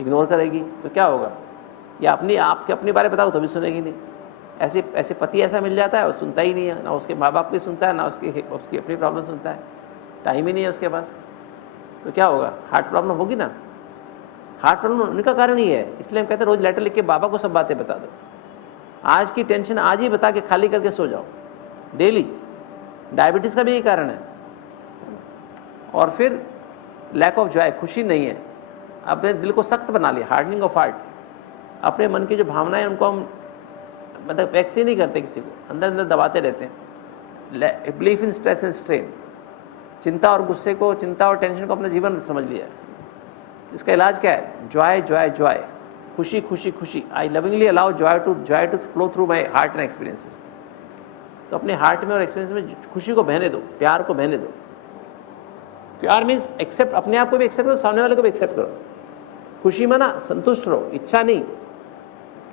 इग्नोर करेगी। तो क्या होगा? या अपने बारे में बताओ तो भी सुनेगी नहीं। ऐसे पति ऐसा मिल जाता है, वो सुनता ही नहीं है, ना उसके माँ बाप की सुनता है, ना उसकी अपनी प्रॉब्लम सुनता है। टाइम ही नहीं है उसके पास। तो क्या होगा? हार्ट प्रॉब्लम होगी ना। हार्ट प्रॉब्लम उनका कारण ही है। इसलिए हम कहते हैं रोज लेटर लिख के बाबा को सब बातें बता दो। आज की टेंशन आज ही बता के खाली करके सो जाओ डेली। डायबिटीज़ का भी यही कारण है। और फिर लैक ऑफ जॉय, खुशी नहीं है। अपने दिल को सख्त बना लिया, हार्डनिंग ऑफ हार्ट। अपने मन की जो भावनाएं उनको हम व्यक्त ही नहीं करते, किसी को अंदर दबाते रहते हैं। Belief in stress and strain, चिंता और गुस्से को, चिंता और टेंशन को अपना जीवन समझ लिया। इसका इलाज क्या है? जॉय जॉय जॉय, खुशी खुशी खुशी। I lovingly allow joy to flow through my heart and experiences. तो अपने हार्ट में और एक्सपीरियंस में खुशी को बहने दो, प्यार को बहने दो। प्यार मीन्स एक्सेप्ट, अपने आप को भी एक्सेप्ट करो, सामने वाले को भी एक्सेप्ट करो। खुशी में ना संतुष्ट रहो, इच्छा नहीं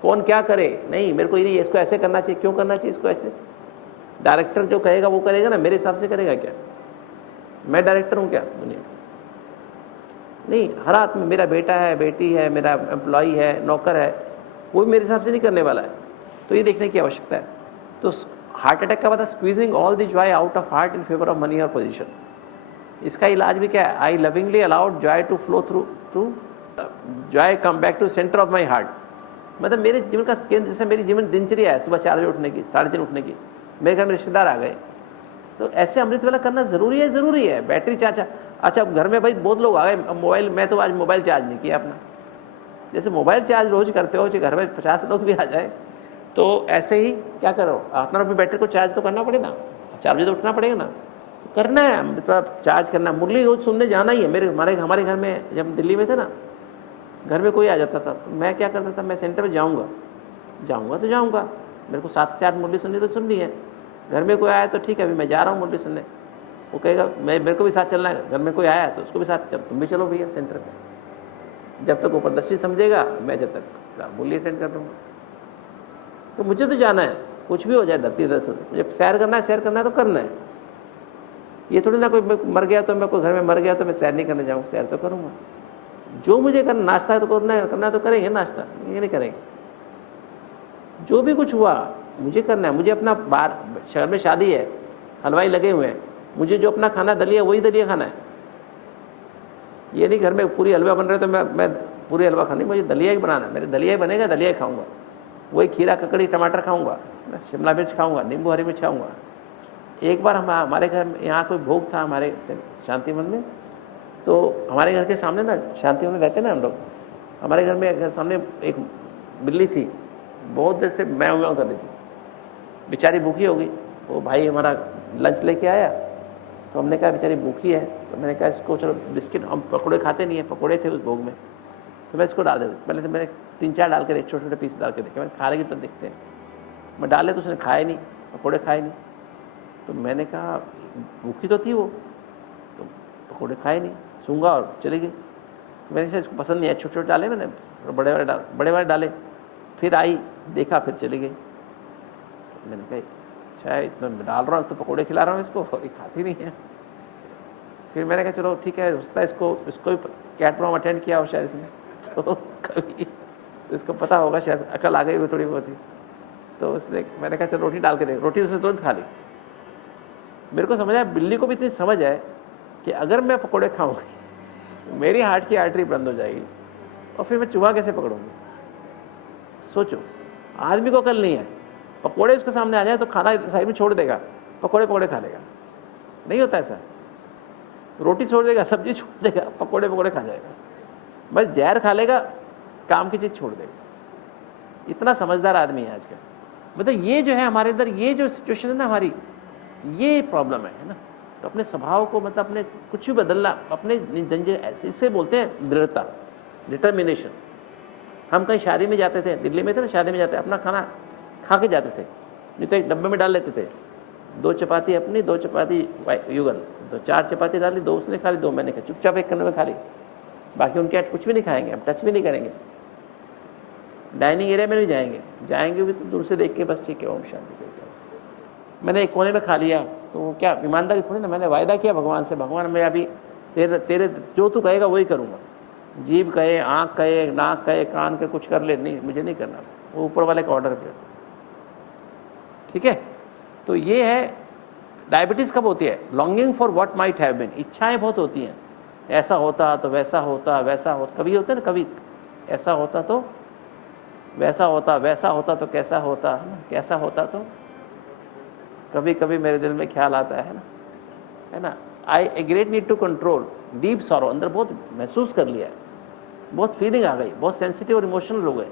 कौन क्या करे, नहीं मेरे को ये नहीं, इसको ऐसे करना चाहिए, क्यों करना चाहिए इसको ऐसे। डायरेक्टर जो कहेगा वो करेगा ना, मेरे हिसाब से करेगा क्या? मैं डायरेक्टर हूँ क्या दुनिया? नहीं, हर आदमी, मेरा बेटा है, बेटी है, मेरा एम्प्लॉई है, नौकर है, वो भी मेरे हिसाब से नहीं करने वाला है। तो ये देखने की आवश्यकता है। तो हार्ट अटैक का पता, squeezing all the joy out of heart in favour of money और पोजीशन। इसका इलाज भी क्या है? I lovingly allowed joy to flow through joy come back to centre of my heart. मतलब मेरे जीवन का केंद्र, जैसे मेरी जीवन दिनचर्या है, सुबह 4 बजे उठने की, 3:30 उठने की, मेरे घर में रिश्तेदार आ गए, तो ऐसे अमृत वेला करना ज़रूरी है। बैटरी चार्ज, अच्छा घर में भाई बहुत लोग आ गए, मोबाइल, मैं तो आज मोबाइल चार्ज नहीं किया अपना। जैसे मोबाइल चार्ज रोज़ करते हो, जो घर में 50 लोग भी आ जाए, तो ऐसे ही क्या करो, अपना अपनी बैटरी को चार्ज तो करना पड़ेगा, 4 बजे तो उठना पड़ेगा ना, तो करना है, तो चार्ज करना। मुरली रोज सुनने जाना ही है। हमारे घर में जब दिल्ली में थे ना, घर में कोई आ जाता था तो मैं क्या करता था, मैं सेंटर में जाऊंगा तो जाऊंगा, मेरे को 7 से 8 मुरली सुननी तो सुननी है। घर में कोई आया तो ठीक है, अभी मैं जा रहा हूँ मुरली सुनने, वो कहेगा मेरे को भी साथ चलना है। घर में कोई आया तो उसको भी साथ चल, तुम भी चलो भैया सेंटर पे। जब तक ऊपरदर्शी समझेगा, मैं जब तक मूल्य अटेंड कर लूँगा। तो मुझे तो जाना है, कुछ भी हो जाए धरती दर्शन, मुझे सैर करना है तो करना है। ये थोड़ी ना कोई मर गया तो मैं कोई घर में मर गया तो मैं सैर नहीं करने जाऊँ, सैर तो करूँगा। जो मुझे करना, नाश्ता है तो करना है तो करेंगे नाश्ता, ये नहीं करेंगे। जो भी कुछ हुआ मुझे करना है। मुझे अपना बाहर शहर में शादी है, हलवाई लगे हुए हैं, मुझे जो अपना खाना दलिया वही दलिया खाना है। ये नहीं घर में पूरी हलवा बन रहे तो मैं पूरी हलवा खानी, मुझे दलिया ही बनाना है। मेरे दलिया ही बनेगा, दलिया ही खाऊंगा। वही खीरा ककड़ी टमाटर खाऊंगा, शिमला मिर्च खाऊंगा, नींबू हरी मिर्च खाऊंगा। एक बार हमारे घर में यहाँ कोई भोग था हमारे शांति वन में, तो हमारे घर के सामने ना, शांति वन में रहते ना हम लोग, हमारे घर में सामने एक बिल्ली थी, बहुत देर से म्याऊं कर रही थी, बेचारी भूखी हो गई। वो भाई हमारा लंच लेके आया तो हमने कहा बेचारी भूखी है, तो मैंने कहा इसको चलो बिस्किट, हम पकौड़े खाते नहीं है, पकौड़े थे उस भोग में, तो मैं इसको डाल देता। पहले तो मैंने 3-4 डाल के देखे, छोटे छोटे पीस डाल के देखे, मैंने खा लेगी तो देखते हैं। मैं डाले तो उसने खाए नहीं, पकौड़े खाए नहीं। तो मैंने कहा भूखी तो थी वो, तो पकौड़े खाए नहीं, सूंघा और चली गई। मैंने कहा इसको पसंद नहीं है, छोटे छोटे डाले मैंने, बड़े वाले डाले। फिर आई, देखा, फिर चली गई। मैंने कहा अच्छा है, इतना डाल रहा हूँ तो पकौड़े खिला रहा हूँ इसको, और ये खाती नहीं है। फिर मैंने कहा चलो ठीक है, उसका इसको भी कैट प्रोग्राम अटेंड किया हो शायद इसने, तो कभी तो इसको पता होगा, शायद अकल आ गई हो थोड़ी बहुत ही। तो उसने, मैंने कहा चलो रोटी डाल के दे, रोटी उसने तुरंत खा ली। मेरे को समझ आया बिल्ली को भी इतनी समझ है कि अगर मैं पकौड़े खाऊंगी मेरी हार्ट की आर्टरी बंद हो जाएगी, और फिर मैं चूहा कैसे पकड़ूंगी। सोचो, आदमी को अकल नहीं है, पकोड़े उसके सामने आ जाए तो खाना साइड में छोड़ देगा, पकोड़े खा लेगा। नहीं होता ऐसा, रोटी छोड़ देगा, सब्जी छोड़ देगा, पकोड़े खा जाएगा। बस जहर खा लेगा, काम की चीज़ छोड़ देगा। इतना समझदार आदमी है आज का। मतलब ये जो है हमारे अंदर, ये जो सिचुएशन है ना हमारी, ये प्रॉब्लम है ना। तो अपने स्वभाव को, मतलब अपने कुछ भी बदलना, अपने ऐसे इसे बोलते हैं दृढ़ता, डिटर्मिनेशन। हम कहीं शादी में जाते थे, दिल्ली में थे ना, शादी में जाते अपना खाना खा के जाते थे, नहीं तो एक डब्बे में डाल लेते थे। 2 चपाती अपनी, 2 चपाती युगल, तो 4 चपाती डाली, 2 उसने खा ली, 2 मैंने खा, चुपचाप एक करने में खा ली। बाकी उनके कुछ भी नहीं खाएंगे, हम टच भी नहीं करेंगे। डाइनिंग एरिया में नहीं जाएंगे भी तो दूर से देख के बस ठीक है, ओम शांति। मैंने एक कोने में खा लिया तो वो क्या ईमानदारी थोड़ी ना, मैंने वायदा किया भगवान से, भगवान मैं अभी तेरे जो तू कहेगा वही करूँगा। जीभ कहे, आँख कहे, नाक कहे, कान के कुछ कर ले, नहीं मुझे नहीं करना, वो ऊपर वाले का ऑर्डर पे। ठीक है, तो ये है डायबिटीज़ कब होती है? Longing for what might have been. इच्छाएं बहुत होती हैं, ऐसा होता तो वैसा होता, वैसा होता, कभी होता है ना, कभी ऐसा होता तो वैसा होता, वैसा होता तो कैसा होता, कैसा होता तो कभी कभी मेरे दिल में ख्याल आता है ना। I a great need to control deep sorrow, अंदर बहुत महसूस कर लिया है, बहुत फीलिंग आ गई, बहुत सेंसिटिव और इमोशनल हो गए।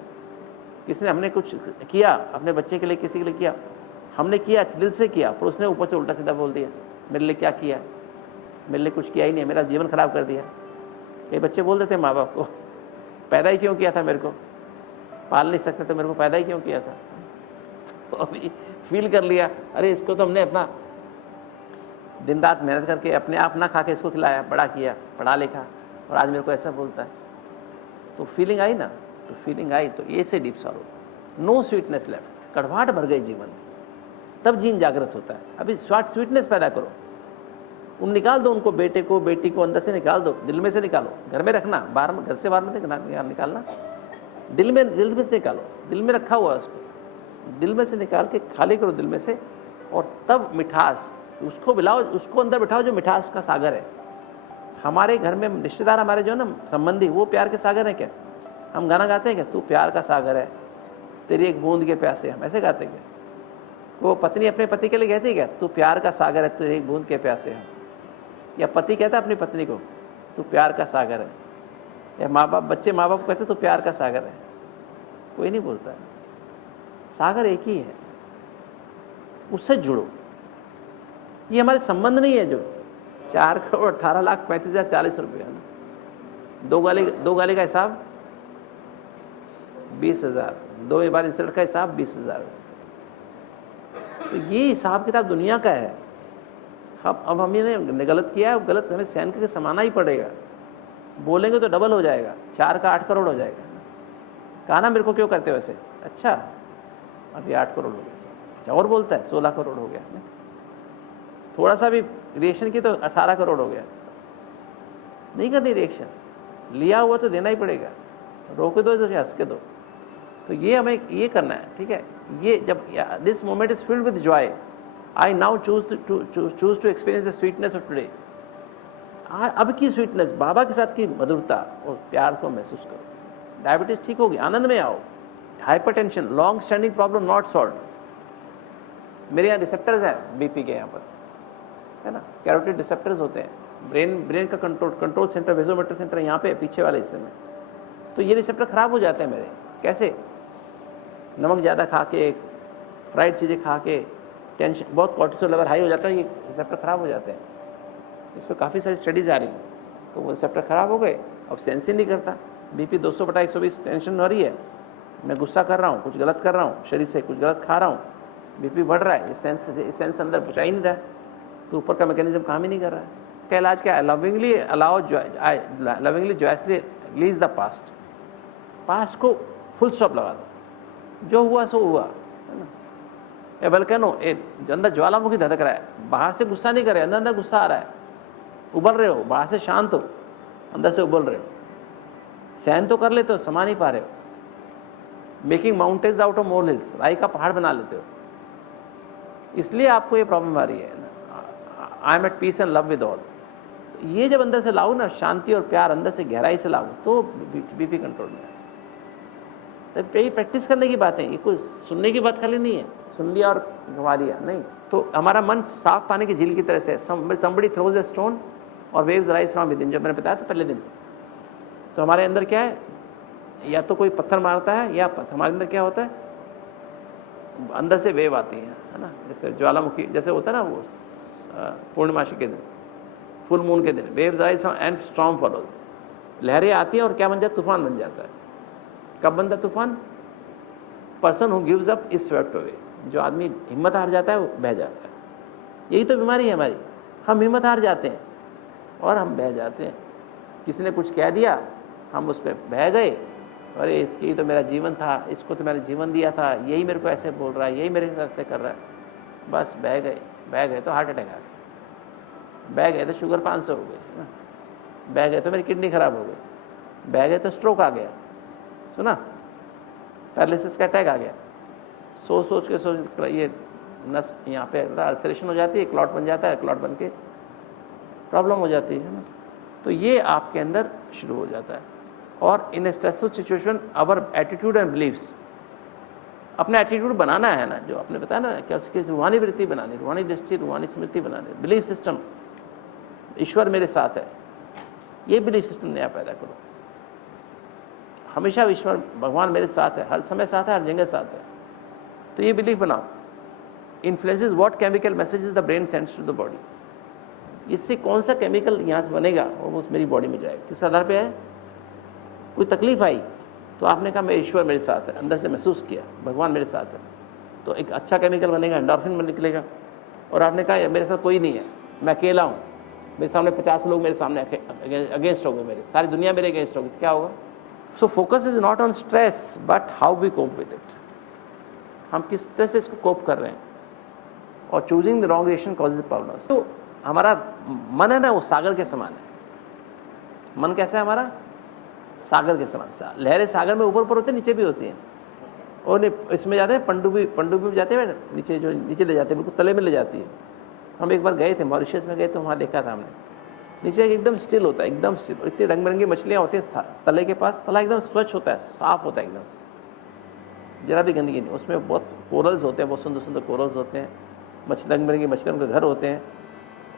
किसी ने, हमने कुछ किया अपने बच्चे के लिए, किसी के लिए किया, हमने किया दिल से किया, पर उसने ऊपर से उल्टा सीधा बोल दिया, मेरे लिए क्या किया, मेरे लिए कुछ किया ही नहीं, मेरा जीवन खराब कर दिया। ये बच्चे बोल देते माँ बाप को, पैदा ही क्यों किया था, मेरे को पाल नहीं सकते तो मेरे को पैदा ही क्यों किया था। तो अभी फील कर लिया, अरे इसको तो हमने अपना दिन रात मेहनत करके अपने आप ना खा के इसको खिलाया, बड़ा किया, पढ़ा लिखा, और आज मेरे को ऐसा बोलता है। तो फीलिंग आई ना, तो फीलिंग आई तो ये से deep sorrow, no sweetness left, कड़वाहट भर गई जीवन में, तब जीन जागृत होता है। अभी स्वीटनेस पैदा करो, उन निकाल दो उनको, बेटे को बेटी को अंदर से निकाल दो, दिल में से निकालो, घर में रखना, बाहर में, घर से बाहर में निकालना, दिल में से निकालो, दिल में रखा हुआ है उसको, दिल में से निकाल के खाली करो दिल में से, और तब मिठास उसको मिलाओ, उसको अंदर बिठाओ जो मिठास का सागर है। हमारे घर में रिश्तेदार हमारे जो है ना संबंधी, वो प्यार के सागर है क्या? हम गाना गाते हैं क्या, तू प्यार का सागर है, तेरी एक बूंद के प्यासे, हम ऐसे गाते हैं क्या? वो पत्नी अपने पति के लिए कहती है क्या, तू प्यार का सागर है, तेरी एक बूंद के प्यासे हैं? या पति कहता है अपनी पत्नी को तू प्यार का सागर है? या माँ बाप, बच्चे माँ बाप को कहते तू प्यार का सागर है? कोई नहीं बोलता है। सागर एक ही है, उससे जुड़ो। ये हमारे संबंध नहीं है जो 4,18,35,040 रुपये है ना, दो गाली का हिसाब 20,000, 2 बार इंसल्ट का हिसाब 20,000। तो ये हिसाब किताब दुनिया का है। अब हमने गलत किया है, गलत हमें सहन करके समाना ही पड़ेगा। बोलेंगे तो डबल हो जाएगा, 4 का 8 करोड़ हो जाएगा। कहा ना मेरे को क्यों करते हो वैसे, अच्छा अभी 8 करोड़ हो गया, अच्छा और बोलता है 16 करोड़ हो गया, थोड़ा सा भी रिएक्शन की तो 18 करोड़ हो गया। नहीं करनी रिएक्शन, लिया हुआ तो देना ही पड़ेगा, रोक दो तो हंस के दो। तो ये हमें ये करना है, ठीक है। ये जब this moment is filled with joy, I now choose to experience the sweetness of today. अब की स्वीटनेस, बाबा के साथ की मधुरता और प्यार को महसूस करो। डायबिटीज ठीक होगी, आनंद में आओ। Hypertension, long standing problem not solve. मेरे यहाँ रिसेप्टर्स हैं बीपी के यहाँ पर, है ना, कैरोटिड रिसेप्टर्स होते हैं। ब्रेन का कंट्रोल सेंटर, वेजोमीटर सेंटर यहाँ पे पीछे वाले हिस्से में। तो ये रिसेप्टर खराब हो जाते हैं मेरे। कैसे? नमक ज़्यादा खा के, फ्राइड चीज़ें खा के, टेंशन, बहुत कॉर्टिसोल लेवल हाई हो जाता है, ये रिसेप्टर खराब हो जाते हैं। इस पर काफ़ी सारी स्टडीज़ आ रही हैं। तो वो रिसेप्टर खराब हो गए, अब सेंस ही नहीं करता। बीपी 200/120, टेंशन हो रही है, मैं गुस्सा कर रहा हूँ, कुछ गलत कर रहा हूँ, शरीर से कुछ गलत खा रहा हूँ, बीपी बढ़ रहा है, इस सेंस अंदर पहुँचा ही नहीं रहा है, तो ऊपर का मैकेनिज्म काम ही नहीं कर रहा है। क्या इलाज क्या है? Lovingly allow, lovingly joyously release the past. Past को फुल स्टॉप लगा दो, जो हुआ सो हुआ, है ना। ए वल्केनो, अंदर ज्वालामुखी धधक रहा है, बाहर से गुस्सा नहीं कर रहे, अंदर अंदर गुस्सा आ रहा है, उबल रहे हो, बाहर से शांत हो, अंदर से उबल रहे हो, सहन तो कर लेते हो, समा नहीं पा रहे हो। Making mountains out of mole hills, राई का पहाड़ बना लेते हो, इसलिए आपको ये प्रॉब्लम आ रही है। I am at peace and love with all. ये जब अंदर से लाओ ना, शांति और प्यार अंदर से गहराई से लाओ, तो बीपी कंट्रोल में है। तो यही प्रैक्टिस करने की बात है, ये कोई सुनने की बात खाली नहीं है, सुन लिया और गवा दिया नहीं। तो हमारा मन साफ पानी की झील की तरह से, somebody throws a stone और वेव्स राइज फ्रॉम विदिन, जो मैंने बताया था पहले दिन। तो हमारे अंदर क्या है, या तो कोई पत्थर मारता है, या हमारे अंदर क्या होता है, अंदर से वेव आती है ना, जैसे ज्वालामुखी जैसे होता है ना, वो पूर्णिमासी के दिन, फुल मून के दिन, waves rise from and storm follows. लहरें आती हैं और क्या बन जाता है, तूफान बन जाता है। कब बनता है तूफान? Person who gives up is swept away. जो आदमी हिम्मत हार जाता है वो बह जाता है। यही तो बीमारी है हमारी, हम हिम्मत हार जाते हैं और हम बह जाते हैं। किसी ने कुछ कह दिया, हम उस पर बह गए, अरे इसकी तो मेरा जीवन था, इसको तो मैंने जीवन दिया था, यही मेरे को ऐसे बोल रहा है, यही मेरे साथ ऐसे कर रहा है, बस बह गए तो हार्ट अटैक आ गया, बह गए तो शुगर 500 हो गई, बह गए तो मेरी किडनी खराब हो गई, बह गए तो स्ट्रोक आ गया, सुना, पैरालिसिस का अटैक आ गया। सोच के ये नस यहाँ पे अल्सरेशन हो जाती है, क्लॉट बन जाता है, क्लॉट बन के प्रॉब्लम हो जाती है ना। तो ये आपके अंदर शुरू हो जाता है। और in stressful situation our attitude and beliefs, अपना एटीट्यूड बनाना है ना, जो आपने बताया ना, क्या उसकी रूहानी वृत्ति बनानी, रूहानी दृष्टि, रूहानी स्मृति बनानी, बिलीफ सिस्टम, ईश्वर मेरे साथ है, ये बिलीफ सिस्टम नया पैदा करो। हमेशा ईश्वर भगवान मेरे साथ है, हर समय साथ है, हर जगह साथ है, तो ये बिलीफ बनाओ। Influences what chemical messages the brain sends to the body. इससे कौन सा केमिकल यहाँ से बनेगा और वो मेरी बॉडी में जाएगा, किस आधार पे है? कोई तकलीफ आई तो आपने कहा मैं ईश्वर मेरे साथ है, अंदर से महसूस किया भगवान मेरे साथ है, तो एक अच्छा केमिकल बनेगा, एंडोर्फिन में निकलेगा। और आपने कहा मेरे साथ कोई नहीं है, मैं अकेला हूँ, मेरे सामने 50 लोग मेरे सामने अगेंस्ट हो गए, मेरे सारी दुनिया मेरे अगेंस्ट होगी, तो क्या होगा? So focus is not on stress but how we cope with it. हम किस तरह से इसको कोप कर रहे हैं, और choosing the wrong decision causes problems. तो हमारा मन है ना, वो सागर के समान है। मन कैसा है हमारा? सागर के समान। लहरें सागर में ऊपर ऊपर होती है, नीचे भी होती हैं, और इसमें जाते हैं पनडुब्बी में जाते हैं नीचे, जो नीचे ले जाते हैं, बिल्कुल तले में ले जाती है। हम एक बार गए थे मॉरिशस में गए तो वहाँ देखा था हमने, नीचे एकदम स्टिल होता है, एकदम स्टिल, इतनी रंग बिरंगी मछलियाँ होती हैं तले के पास, तला एकदम स्वच्छ होता है, साफ होता है एकदम से, जरा भी गंदगी नहीं। उसमें बहुत कोरल्स होते हैं, बहुत सुंदर सुंदर कोरल्स होते हैं, रंग बिरंगी मछलियाँ, उनके घर होते हैं,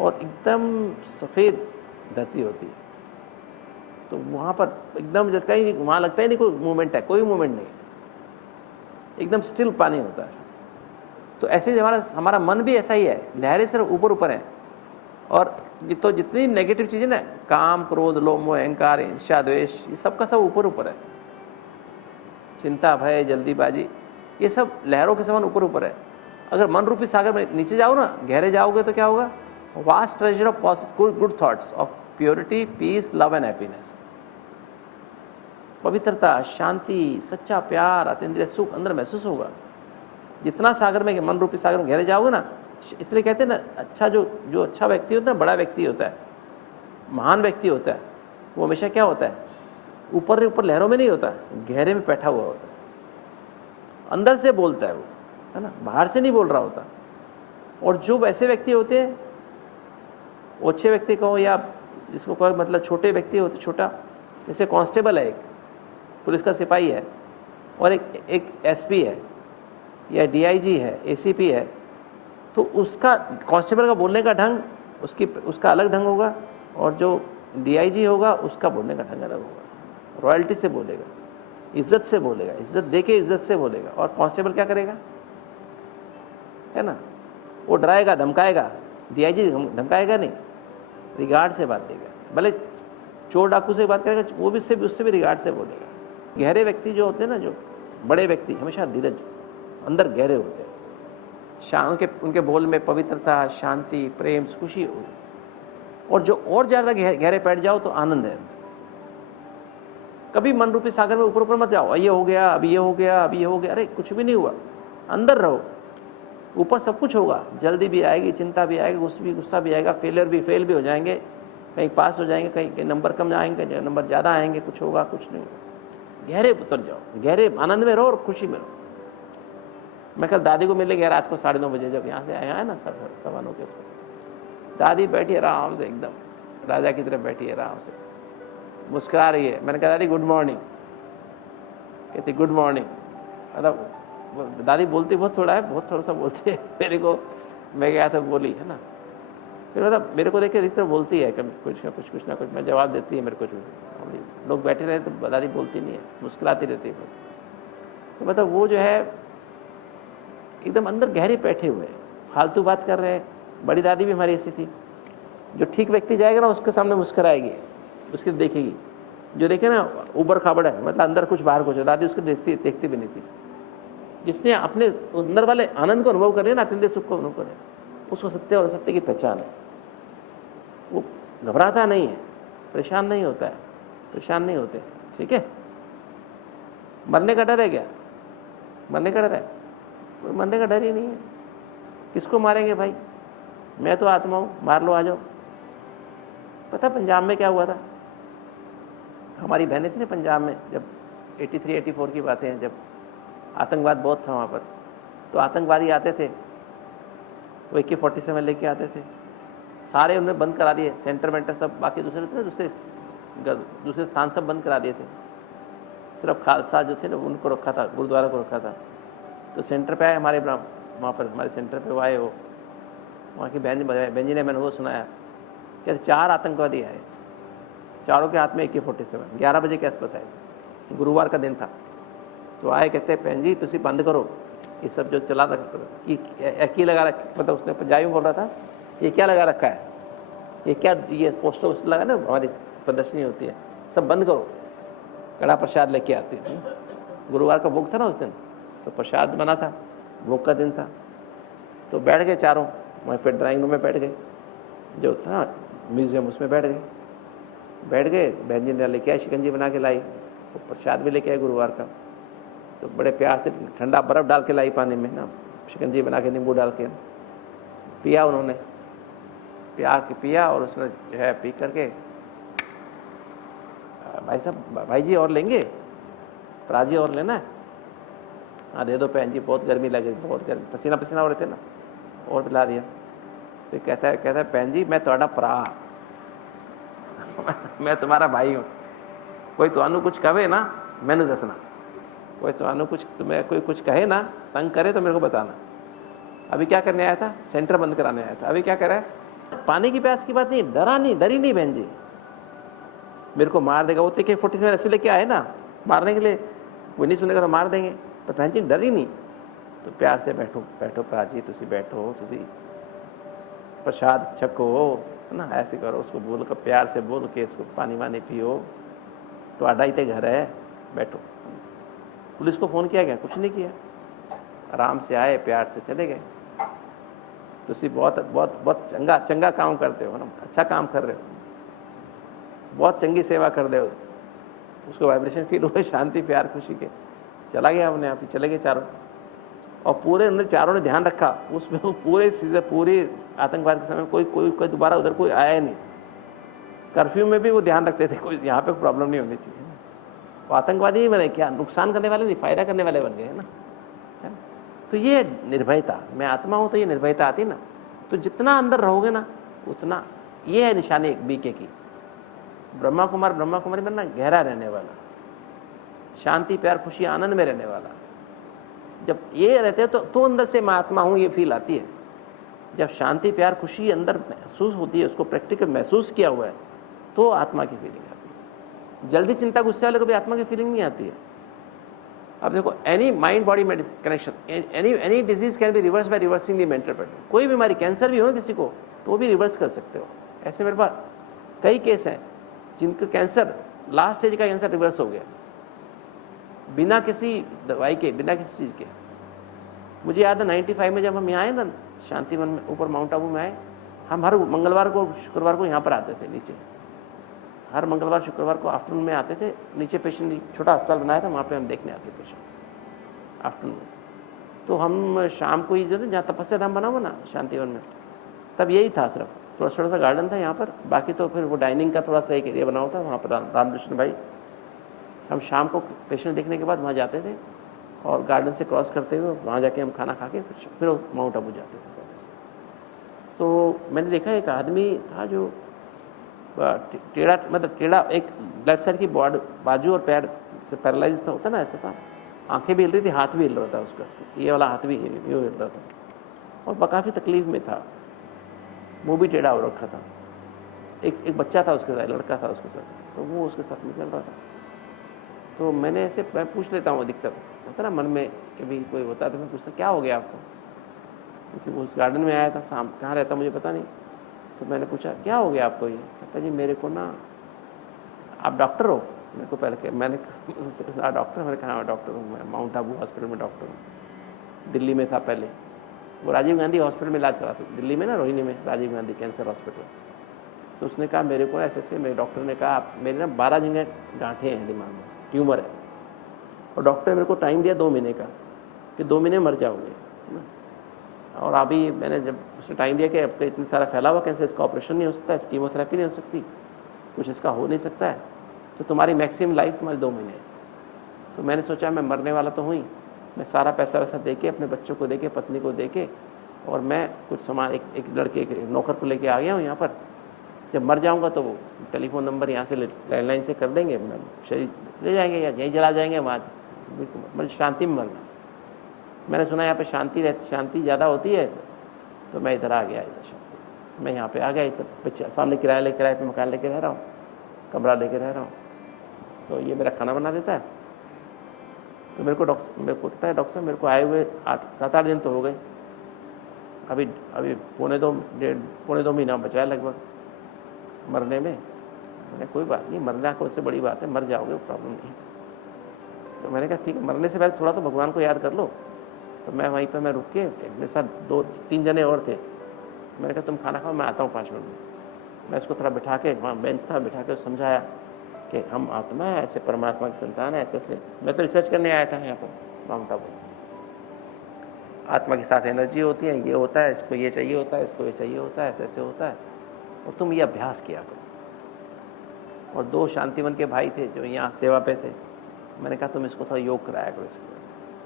और एकदम सफ़ेद धरती होती है। तो वहाँ पर एकदम लगता ही नहीं, वहाँ लगता ही नहीं कोई मूवमेंट है, कोई मूवमेंट नहीं, एकदम स्टिल पानी होता है। तो ऐसे ही हमारा मन भी ऐसा ही है, लहरें सिर्फ ऊपर ऊपर हैं, और तो जितनी नेगेटिव चीज़ें ना, काम, क्रोध, लोभ, मोह, अहंकार, ईर्ष्या, द्वेष, ये सब का सब ऊपर ऊपर है। चिंता, भय, जल्दीबाजी, ये सब लहरों के समान ऊपर ऊपर है। अगर मन रूपी सागर में नीचे जाओ ना, गहरे जाओगे तो क्या होगा? Vast treasure of good thoughts of purity, peace, love and happiness. पवित्रता, शांति, सच्चा प्यार, अतीन्द्रिय सुख अंदर महसूस होगा। जितना सागर में, मन रूपी सागर में गहरे जाओगे ना, इसलिए कहते हैं ना, अच्छा जो अच्छा व्यक्ति होता है, बड़ा व्यक्ति होता है, महान व्यक्ति होता है, वो हमेशा क्या होता है, ऊपर ऊपर लहरों में नहीं होता, गहरे में बैठा हुआ होता है, अंदर से बोलता है वो, है ना, बाहर से नहीं बोल रहा होता। और जो वैसे व्यक्ति होते हैं, ओछे व्यक्ति कहो या जिसको कोई मतलब छोटे व्यक्ति होते, छोटा, जैसे कांस्टेबल है, एक पुलिस का सिपाही है, और एक एसपी है या डीआईजी है, एसीपी है, तो उसका कांस्टेबल का बोलने का ढंग उसका अलग ढंग होगा, और जो डीआईजी होगा उसका बोलने का ढंग अलग होगा। रॉयल्टी से बोलेगा, इज्जत से बोलेगा, इज्जत देके इज्जत से बोलेगा। और कांस्टेबल क्या करेगा, है ना, वो डराएगा, धमकाएगा। डीआईजी धमकाएगा नहीं, रिगार्ड से बात देगा। भले चोर डाकू से बात करेगा, वो भी उससे भी रिगार्ड से बोलेगा। गहरे व्यक्ति जो होते हैं ना, जो बड़े व्यक्ति, हमेशा धीरज अंदर गहरे होते हैं। उनके बोल में पवित्रता, शांति, प्रेम, खुशी हो। और जो और ज़्यादा गहरे बैठ जाओ तो आनंद है। कभी मन रूपी सागर में ऊपर ऊपर मत जाओ, ये हो गया, अभी ये हो गया, अभी ये हो गया, अरे कुछ भी नहीं हुआ। अंदर रहो, ऊपर सब कुछ होगा। जल्दी भी आएगी, चिंता भी आएगी, गुस्सा भी आएगा, फेल भी हो जाएंगे, कहीं पास हो जाएंगे, कहीं नंबर कम आएंगे, कहीं नंबर ज़्यादा आएंगे, कुछ होगा, कुछ नहीं होगा। गहरे उतर जाओ, गहरे आनंद में रहो और खुशी में रहो। मैं कल दादी को मिलने गया रात को 9:30 बजे, जब यहाँ से आया है ना 9:15 के उसमें, दादी बैठी है आराम से, एकदम राजा की तरह बैठी है आराम से, मुस्कुरा रही है। मैंने कहा दादी गुड मॉर्निंग, कहती गुड मॉर्निंग। मतलब दादी बोलती बहुत थोड़ा है, बहुत थोड़ा सा बोलती है मेरे को। मैं गया था, बोली, है ना, फिर मतलब मेरे को देख के अधिकतर बोलती है कुछ ना कुछ मैं जवाब देती है मेरे को। लोग बैठे रहे तो दादी बोलती नहीं है, मुस्कुराती रहती है बस। तो मतलब वो जो है एकदम अंदर गहरे बैठे हुए हैं, फालतू बात कर रहे हैं। बड़ी दादी भी हमारी ऐसी थी, जो ठीक व्यक्ति जाएगा ना उसके सामने मुस्कुराएगी, उसकी देखेगी। जो देखे ना ऊबर खाबड़ है, मतलब अंदर कुछ बाहर कुछ है, दादी उसको देखती भी नहीं थी। जिसने अपने अंदर वाले आनंद को अनुभव करे ना, अतीन्द्रिय सुख को अनुभव करे, उसको सत्य और असत्य की पहचान है। वो घबराता नहीं है, परेशान नहीं होता है, परेशान नहीं होते। ठीक है, मरने का डर है क्या? मरने का डर है? कोई मरने का डर ही नहीं है। किसको मारेंगे भाई? मैं तो आत्मा हूँ, मार लो, आ जाओ। पता पंजाब में क्या हुआ था? हमारी बहनें थी ना पंजाब में, जब 83-84 की बातें हैं, जब आतंकवाद बहुत था वहाँ पर, तो आतंकवादी आते थे, वो AK-47 लेके आते थे, सारे उन्होंने बंद करा दिए, सेंटर वेंटर सब, बाकी दूसरे स्थान सब बंद करा दिए थे। सिर्फ खालसा जो थे ना उनको रखा था, गुरुद्वारा को रखा था। तो सेंटर पे आए हमारे वहाँ पर, हमारे सेंटर पे वो आए, वो वहाँ की बहन जी ने, मैंने वो सुनाया, कहते 4 आतंकवादी आए, चारों के हाथ में AK-47, 11 बजे के आसपास आए, गुरुवार का दिन था। तो आए, कहते हैं बहन जी तुसी बंद करो ये सब जो चला रखा, की लगा रखा, मतलब उसने पंजाबी में बोल रहा था, ये क्या लगा रखा है, ये क्या, ये पोस्टर वोस्टर लगा ना, हमारी प्रदर्शनी होती है, सब बंद करो। कड़ा प्रसाद लेके आते हैं, गुरुवार का भोग था ना उस दिन, तो प्रसाद बना था, भोग का दिन था। तो बैठ गए चारों वहीं पे, ड्राइंग रूम में बैठ गए, जो था म्यूजियम उसमें बैठ गए। बहन जी ने लेके आई, शिकंजी बना के लाई, वो प्रसाद भी लेके आए गुरुवार का। तो बड़े प्यार से ठंडा बर्फ़ डाल के लाई पानी में ना, शिकंजी बना के नींबू डाल के पिया उन्होंने, पिया और उसने जो है पी करके, भाई साहब, भाई जी और लेंगे, प्राजी और लेना है? हाँ दे दो बहन जी, बहुत गर्मी लग रही, बहुत गर्मी, पसीना हो रहे थे ना, और पिला दिया। फिर कहता है बहन जी मैं तुम्हारा भरा मैं तुम्हारा भाई हूँ, कोई तुहानू कुछ कहे ना मैनू दसना, कोई तुहानू तुम्हें कोई कुछ कहे ना, तंग करे तो मेरे को बताना। अभी क्या करने आया था? सेंटर बंद कराने आया था। अभी क्या कर रहा है? पानी की प्यास की बात नहीं, डरी नहीं बहन जी, मेरे को मार देगा। वो AK-47 ऐसे लेके आए ना मारने के लिए, वो नहीं सुनेगा तो मार देंगे, पर बहन जी डरी नहीं। तो प्यार से बैठो प्राची, तुसी बैठो, तुसी प्रसाद छको, है ना, ऐसे करो, उसको बोल कर प्यार से बोल के इसको पानी वानी पियो, तो आडा ही ते घर है, बैठो। पुलिस को फ़ोन किया गया? कुछ नहीं किया, आराम से आए, प्यार से चले गए। तुसी बहुत चंगा काम करते हो ना, अच्छा काम कर रहे हो, बहुत चंगी सेवा कर दे हो, उसको वाइब्रेशन फील हुए शांति प्यार खुशी के, चला गया अपने आप ही, चले गए चारों। और पूरे उन्होंने चारों ने ध्यान रखा उसमें, वो पूरे चीज़ें पूरी आतंकवाद के समय कोई दोबारा उधर कोई आया ही नहीं। कर्फ्यू में भी वो ध्यान रखते थे कोई यहाँ पे प्रॉब्लम नहीं होनी चाहिए। वो आतंकवादी ही बने, क्या नुकसान करने वाले नहीं, फायदा करने वाले बन गए, है ना। तो ये निर्भयता, मैं आत्मा हूँ तो ये निर्भयता आती ना। तो जितना अंदर रहोगे ना उतना, ये है निशानी बीके की। ब्रह्मा कुमारी बनना, गहरा रहने वाला, शांति प्यार खुशी आनंद में रहने वाला। जब ये रहते हैं तो अंदर से मैं आत्मा हूँ ये फील आती है। जब शांति प्यार खुशी अंदर महसूस होती है, उसको प्रैक्टिकल महसूस किया हुआ है, तो आत्मा की फीलिंग आती है। जल्दी चिंता गुस्से वाले को भी आत्मा की फीलिंग नहीं आती है। अब देखो, any mind body medicine connection, any disease can be reverse by reversing the mental pattern. कोई बीमारी, कैंसर भी हो किसी को, तो वो भी रिवर्स कर सकते हो। ऐसे मेरे पास कई केस हैं जिनका कैंसर, लास्ट स्टेज का कैंसर रिवर्स हो गया बिना किसी दवाई के, बिना किसी चीज़ के। मुझे याद है 95 में जब हम यहाँ आए ना शांतिवन में, ऊपर माउंट आबू में आए, हम हर मंगलवार को शुक्रवार को यहाँ पर आते थे नीचे। हर मंगलवार शुक्रवार को आफ्टरनून में आते थे नीचे। पेशेंट, छोटा अस्पताल बनाया था, वहाँ पे हम देखने आते पेशेंट आफ्टरनून। तो हम शाम को ही जो ना, जहाँ तपस्या धाम बना हुआ ना शांतिवन में, तब यही था सिर्फ, थोड़ा छोटा सा गार्डन था यहाँ पर। बाकी तो फिर वो डाइनिंग का थोड़ा सा एक एरिया बना हुआ था, वहाँ पर रामकृष्ण भाई, हम शाम को पेशेंट देखने के बाद वहाँ जाते थे और गार्डन से क्रॉस करते हुए वहाँ जाके हम खाना खा के फिर माउंट आबू जाते थे वापस। तो मैंने देखा एक आदमी था जो टेढ़ा, मतलब टेढ़ा, एक लेफ्ट साइड की बाजू और पैर से पैरालाइज था, होता ना, ऐसा था। आंखें भी हिल रही थी, हाथ भी हिल रहा था उसका, ये वाला हाथ भी यूँ हिल रहा था, और काफ़ी तकलीफ में था। मुँह भी टेढ़ा हो रखा था। एक बच्चा था उसके साथ, लड़का था उसके साथ, तो वो उसके साथ में चल रहा था। तो मैं पूछ लेता हूँ, अधिकतर होता ना मन में कभी कोई होता है तो मैं पूछता क्या हो गया आपको, क्योंकि वो उस गार्डन में आया था, शाम कहाँ रहता मुझे पता नहीं। तो मैंने पूछा क्या हो गया आपको, ये कहता जी मेरे को ना, आप डॉक्टर हो? मेरे को पहले मैंने डॉक्टर, मैंने कहा डॉक्टर हूँ, मैं माउंट आबू हॉस्पिटल में डॉक्टर हूँ। दिल्ली में था पहले, वो राजीव गांधी हॉस्पिटल में इलाज करा था दिल्ली में ना, रोहिणी में, राजीव गांधी कैंसर हॉस्पिटल। तो उसने कहा मेरे को ऐसे मेरे डॉक्टर ने कहा मेरे ना 12 जगह गांठें हैं दिमाग में, ट्यूमर है, और डॉक्टर ने मेरे को टाइम दिया 2 महीने का कि 2 महीने मर जाओगे, है ना। और अभी मैंने जब उसने टाइम दिया कि आपका इतना सारा फैला हुआ कैंसर, इसका ऑपरेशन नहीं हो सकता, इसकी कीमोथेरेपी नहीं हो सकती, कुछ इसका हो नहीं सकता है, तो तुम्हारी मैक्सिमम लाइफ तुम्हारी 2 महीने है। तो मैंने सोचा मैं मरने वाला तो हुई, मैं सारा पैसा वैसा दे के, अपने बच्चों को दे के, पत्नी को दे के, और मैं कुछ सामान एक लड़के, एक नौकर को लेके आ गया हूँ यहाँ पर। जब मर जाऊँगा तो वो टेलीफोन नंबर यहाँ से लैंडलाइन से कर देंगे, मैं शरीर ले जाएंगे या यहीं जला जाएंगे, वहाँ मतलब शांति में मरना। मैंने सुना यहाँ पे शांति ज़्यादा होती है, तो मैं इधर आ गया, इधर शांति, मैं यहाँ पे आ गया। ये सब सामने किराए पे मकान लेके रह रहा हूँ, कमरा लेके रह रहा हूँ। तो ये मेरा खाना बना देता है। तो मेरे को कहता है डॉक्टर साहब मेरे को आए हुए 7-8 दिन तो हो गए, अभी पौने दो महीना बचा है लगभग मरने में। मैंने कोई बात नहीं, मरना कौन से बड़ी बात है, मर जाओगे, प्रॉब्लम नहीं। तो मैंने कहा ठीक है, मरने से पहले थोड़ा तो भगवान को याद कर लो। तो मैं वहीं पर मैं रुक के, मेरे साथ 2-3 जने और थे, मैंने कहा तुम खाना खाओ, मैं आता हूँ 5 मिनट में। मैं उसको थोड़ा बिठा के, वहाँ बेंच था, बिठा के समझाया कि हम आत्मा है, ऐसे परमात्मा की संतान है, ऐसे। मैं तो रिसर्च करने आया था यहाँ पर माउंट आबू। आत्मा के साथ एनर्जी होती है, ये होता है, इसको ये चाहिए होता है, इसको ये चाहिए होता है, ऐसे ऐसे होता है, और तुम ये अभ्यास किया करो। और 2 शांतिवन के भाई थे जो यहाँ सेवा पे थे, मैंने कहा तुम इसको थोड़ा योग कराया करो इसको,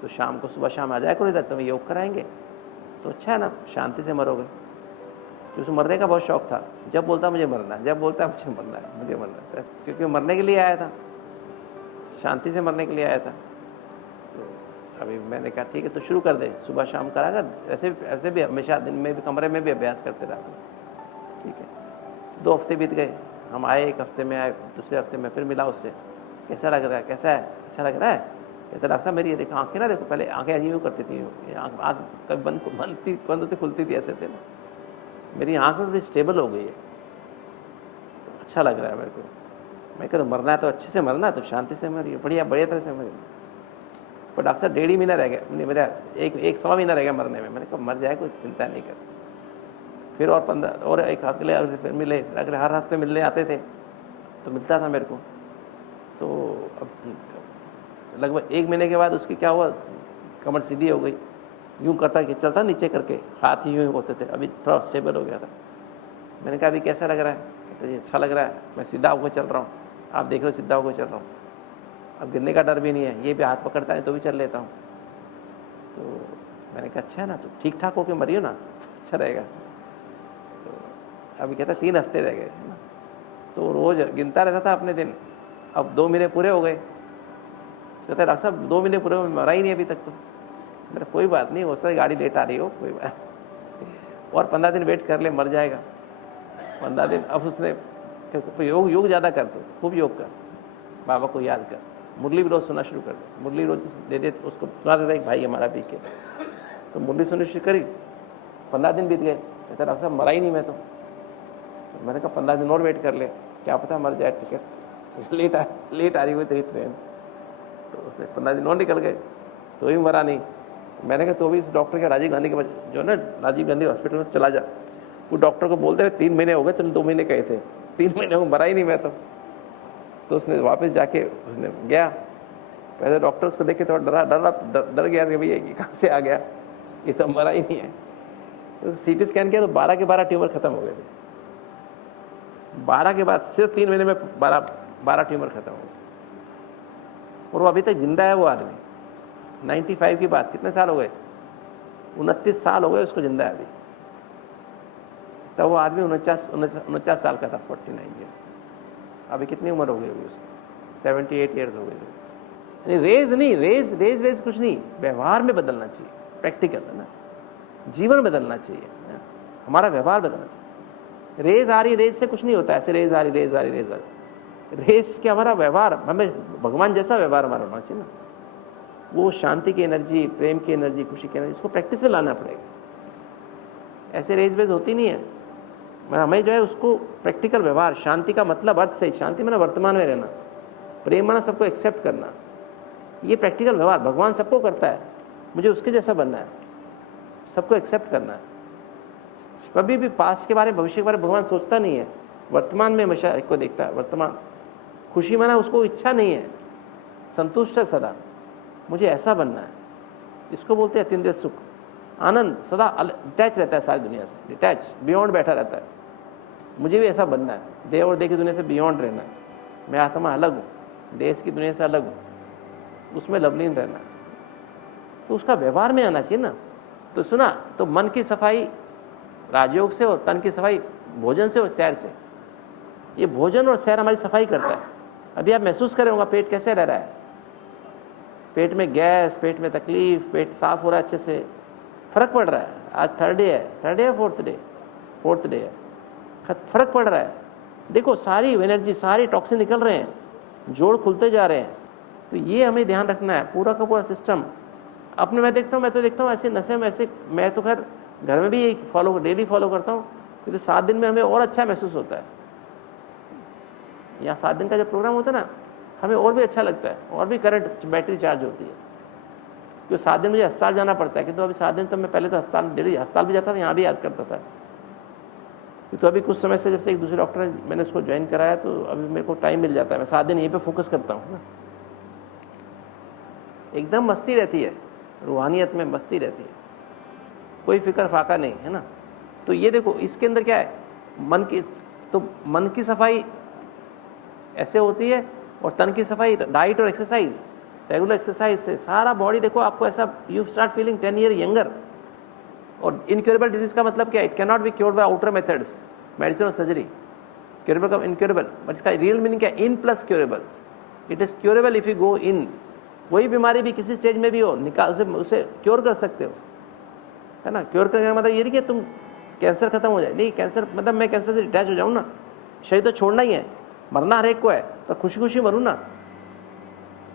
तो शाम को सुबह शाम आ जाया करो इधर, तुम्हें योग कराएंगे तो अच्छा है ना, शांति से मरोगे। क्योंकि मरने का बहुत शौक था, जब बोलता मुझे मरना है, जब बोलता मुझे मरना है, मुझे मरना है, क्योंकि मरने के लिए आया था, शांति से मरने के लिए आया था। तो अभी मैंने कहा ठीक है तो शुरू कर दे, सुबह शाम कराएगा, ऐसे भी हमेशा दिन में भी कमरे में भी अभ्यास करते रहा। ठीक है, 2 हफ्ते बीत गए, हम आए, 1 हफ्ते में आए, दूसरे हफ्ते में फिर मिला उससे, कैसा लग रहा है, कैसा है, अच्छा लग रहा है। कहता डॉक्टर साहब मेरी ये देखो आँखें ना, देखो पहले आँखें यूँ करती थी, आँख कभी बंद होती खुलती थी, ऐसे ऐसे ना, मेरी आँख में थोड़ी स्टेबल हो गई है, तो अच्छा लग रहा है मेरे को। मैं कहता मरना है तो अच्छे से मरना है, तो शांति से मरिए, बढ़िया तरह से मरिए। पर डॉक्टर साहब 1.5 महीना रह गया, नहीं मेरा 1-1.25 महीना रह गया मरने में। मैंने कहा मर जाए कोई चिंता नहीं कर। फिर और 15 और 1 हफ्ते ले फिर मिले, अगर हर हफ्ते मिलने आते थे तो मिलता था मेरे को। तो अब लगभग 1 महीने के बाद उसकी क्या हुआ, कमर सीधी हो गई, यूँ करता कि चलता नीचे करके हाथ यूँ होते थे, अभी थोड़ा स्टेबल हो गया था। मैंने कहा अभी कैसा लग रहा है? कहते जी अच्छा लग रहा है, मैं सीधा होकर चल रहा हूँ, आप देख लो सीधा होकर चल रहा हूँ, अब गिरने का डर भी नहीं है, ये भी हाथ पकड़ता है तो भी चल लेता हूँ। तो मैंने कहा अच्छा है ना, तो ठीक ठाक होकर मरियो ना, तो अच्छा रहेगा। तो अभी कहता 3 हफ्ते रह गए है ना, तो रोज़ गिनता रहता था अपने दिन। अब 2 महीने पूरे हो गए, कहता डॉक्टर साहब 2 महीने पूरे मरा ही नहीं अभी तक। तो मेरा कोई बात नहीं, हो सकता है गाड़ी लेट आ रही हो, कोई बात, और 15 दिन वेट कर ले, मर जाएगा 15 दिन। अब उसने योग ज़्यादा कर, तो खूब योग कर, बाबा को याद कर, मुरली भी रोज़ सुनना शुरू कर दे, मुरली रोज़ दे दे, उसको सुना देता एक भाई हमारा पी के, तो मुरली सुननी शुरू करी। 15 दिन बीत गए, कहता डॉक्टर साहब मरा ही नहीं मैं तो मैंने कहा 15 दिन और वेट कर ले, क्या पता मर जाए, टिकट लेट आ रही हुई तेरी ट्रेन। तो उसने 15 दिन और निकल गए, तो भी मरा नहीं। मैंने कहा तो भी इस डॉक्टर के राजीव गांधी के जो ना राजीव गांधी हॉस्पिटल में चला जा, वो डॉक्टर को बोलते हुए 3 महीने हो गए, तुमने 2 महीने कहे थे, 3 महीने हो मरा ही नहीं मैं तो उसने वापस जाके उसने गया, पहले डॉक्टर उसको देख के थोड़ा डर गया कि भैया ये कहाँ से आ गया, ये तो मरा ही नहीं है। तो CT स्कैन किया तो 12 के 12 ट्यूमर खत्म हो गए थे। 12 के बाद सिर्फ 3 महीने में 12 ट्यूमर खत्म हो गए, और वो अभी तक जिंदा है वो आदमी। 95 की बात, कितने साल हो गए, 29 साल हो गए उसको जिंदा है अभी। तब वो आदमी 49 साल का था, 49 ईयर्स का। अभी कितनी उम्र हो गई होगी उसकी, 78 ईयर्स हो गई। रेज नहीं, रेज कुछ नहीं, व्यवहार में बदलना चाहिए, प्रैक्टिकल है ना, जीवन बदलना चाहिए, हमारा व्यवहार बदलना चाहिए। रेज आ रही, रेज से कुछ नहीं होता, ऐसे रेज आ रही। रेस के हमारा व्यवहार, हमें भगवान जैसा व्यवहार हमारा होना चाहिए ना, वो शांति की एनर्जी, प्रेम की एनर्जी, खुशी की एनर्जी, उसको प्रैक्टिस में लाना पड़ेगा। ऐसे रेस बेस होती नहीं है, हमें जो है उसको प्रैक्टिकल व्यवहार, शांति का मतलब अर्थ से, शांति में ना वर्तमान में रहना, प्रेम माना सबको एक्सेप्ट करना, ये प्रैक्टिकल व्यवहार भगवान सबको करता है, मुझे उसके जैसा बनना है, सबको एक्सेप्ट करना है। कभी भी पास्ट के बारे में, भविष्य के बारे में भगवान सोचता नहीं है, वर्तमान में हमेशा एक को देखता है। वर्तमान खुशी माना उसको इच्छा नहीं है, संतुष्ट है सदा, मुझे ऐसा बनना है, इसको बोलते हैं अतीन्द्रिय सुख, आनंद, सदा डिटैच रहता है सारी दुनिया से, डिटैच, बियॉन्ड बैठा रहता है। मुझे भी ऐसा बनना है, देह और देह की दुनिया से बियॉन्ड रहना है, मैं आत्मा अलग हूँ, देश की दुनिया से अलग हूँ, उसमें लवलीन रहना है, तो उसका व्यवहार में आना चाहिए ना। तो सुना, तो मन की सफाई राजयोग से और तन की सफाई भोजन से और सैर से। ये भोजन और सैर हमारी सफाई करता है। अभी आप महसूस करें होगा पेट कैसे रह रहा है, पेट में गैस, पेट में तकलीफ, पेट साफ हो रहा है अच्छे से, फर्क पड़ रहा है। आज 3rd डे है, 3rd डे है, 4th डे है, फर्क पड़ रहा है। देखो सारी एनर्जी, सारी टॉक्सिन निकल रहे हैं, जोड़ खुलते जा रहे हैं। तो ये हमें ध्यान रखना है, पूरा का पूरा सिस्टम अपने। मैं तो देखता हूँ ऐसे नशे में, ऐसे मैं तो खैर घर में भी ये डेली फॉलो करता हूँ, क्योंकि 7 दिन में हमें और अच्छा महसूस होता है। यहाँ 7 दिन का जब प्रोग्राम होता है ना, हमें और भी अच्छा लगता है, और भी करंट बैटरी चार्ज होती है। क्योंकि 7 दिन मुझे अस्पताल जाना पड़ता है, कि तो अभी 7 दिन तो मैं पहले तो डेली अस्पताल भी जाता था, यहाँ भी याद करता था। तो अभी कुछ समय से जब से एक दूसरे डॉक्टर ने मैंने उसको ज्वाइन कराया, तो अभी मेरे को टाइम मिल जाता है, मैं 7 दिन यहीं पे फोकस करता हूँ ना, एकदम मस्ती रहती है, रूहानियत में मस्ती रहती है, कोई फिक्र फाका नहीं है ना। तो ये देखो इसके अंदर क्या है, मन की सफाई ऐसे होती है, और तन की सफाई डाइट और एक्सरसाइज, रेगुलर एक्सरसाइज से सारा बॉडी देखो आपको ऐसा, you start feeling 10 year younger. और इनक्योरेबल डिजीज का मतलब क्या है, it can not be cured by outer methods, medicine और सर्जरी। क्योरेबल का इनक्योरेबल, बट इसका रियल मीनिंग क्या है, in plus curable. It is curable if you go in. कोई बीमारी भी किसी स्टेज में भी हो, उसे क्योर कर सकते हो, है ना। क्योर करने का मतलब ये नहीं कि तुम कैंसर खत्म हो जाए, नहीं, कैंसर मतलब मैं कैंसर से डिटैच हो जाऊँ ना, शरीर तो छोड़ना ही है, मरना हर एक को है, तो खुशी खुशी मरूँ ना,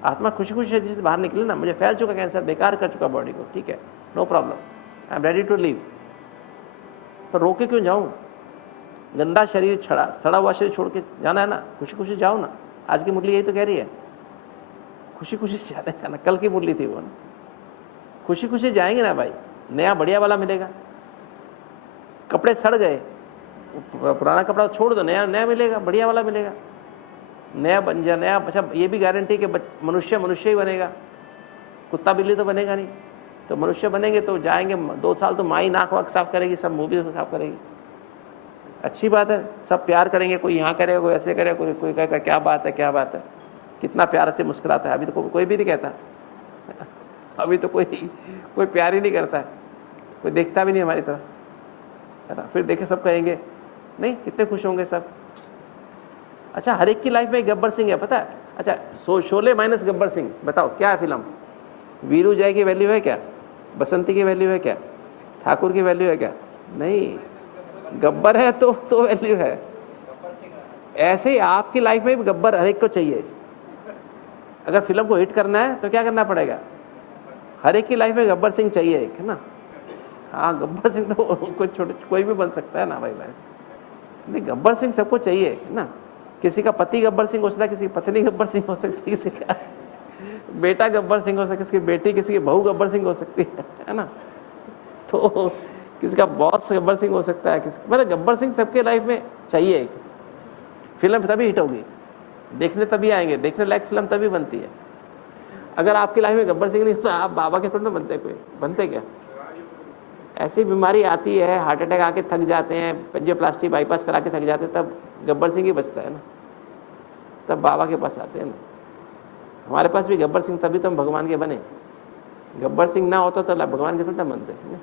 आत्मा खुशी खुशी शरीर से बाहर निकले ना। मुझे फैल चुका कैंसर, बेकार कर चुका बॉडी को, ठीक है, no problem, I am ready to leave. पर रोके क्यों जाऊँ, गंदा शरीर, सड़ा हुआ शरीर छोड़ के जाना है ना, खुशी खुशी जाओ ना। आज की मुरली यही तो कह रही है, खुशी खुशी जाने का ना, कल की मुरली थी वो ना, खुशी खुशी जाएंगे ना भाई, नया बढ़िया वाला मिलेगा। कपड़े सड़ गए, पुराना कपड़ा छोड़ दो, नया मिलेगा, बढ़िया वाला मिलेगा। नया बन जा नया। अच्छा ये भी गारंटी कि मनुष्य मनुष्य ही बनेगा, कुत्ता बिल्ली तो बनेगा नहीं। तो मनुष्य बनेंगे तो जाएंगे 2 साल तो माँ ही नाक वाक साफ करेगी, सब मुँह भी साफ करेगी। अच्छी बात है, सब प्यार करेंगे, कोई यहाँ करेगा, कोई ऐसे करेगा, कोई कहेगा क्या बात है क्या बात है, कितना प्यार से मुस्कुराता है। अभी तो कोई भी नहीं कहता, अभी तो कोई प्यार ही नहीं करता है, कोई देखता भी नहीं हमारी तरफ, है ना। फिर देखे सब कहेंगे नहीं, कितने खुश होंगे सब। अच्छा हर एक की लाइफ में गब्बर सिंह है, पता है। अच्छा शोले माइनस गब्बर सिंह, बताओ क्या है फिल्म। वीरू जय की वैल्यू है क्या, बसंती की वैल्यू है क्या, ठाकुर की वैल्यू है क्या, नहीं। गब्बर है तो वैल्यू है। ऐसे ही आपकी लाइफ में भी गब्बर हर एक को चाहिए। अगर फिल्म को हिट करना है तो क्या करना पड़ेगा, हर एक की लाइफ में गब्बर सिंह चाहिए एक, है ना। हाँ गब्बर सिंह तो कोई भी बन सकता है ना भाई लाइफ। नहीं गब्बर सिंह सबको चाहिए, है ना। किसी का पति गब्बर सिंह हो सकता है, किसी की पत्नी गब्बर सिंह हो सकती है, किसी का बेटा गब्बर सिंह हो सकता है, किसी की बेटी, किसी की बहू गब्बर सिंह हो सकती है ना। तो किसी का बॉस गब्बर सिंह हो सकता है, किसी मतलब गब्बर सिंह सबके लाइफ में चाहिए एक। फिल्म तभी हिट होगी, देखने तभी आएंगे, देखने लायक फिल्म तभी बनती है। अगर आपकी लाइफ में गब्बर सिंह नहीं होता, आप बाबा के थोड़ी ना बनते, कोई बनते क्या। ऐसी बीमारी आती है, हार्ट अटैक आके थक जाते हैं, पेंजियोप्लास्टी बाईपास करा के थक जाते हैं, तब गब्बर सिंह ही बचता है ना, तब बाबा के पास आते हैं ना। हमारे पास भी गब्बर सिंह, तभी तो हम भगवान के बने। गब्बर सिंह ना होता तो भगवान के थोड़ी ना बनते हैं।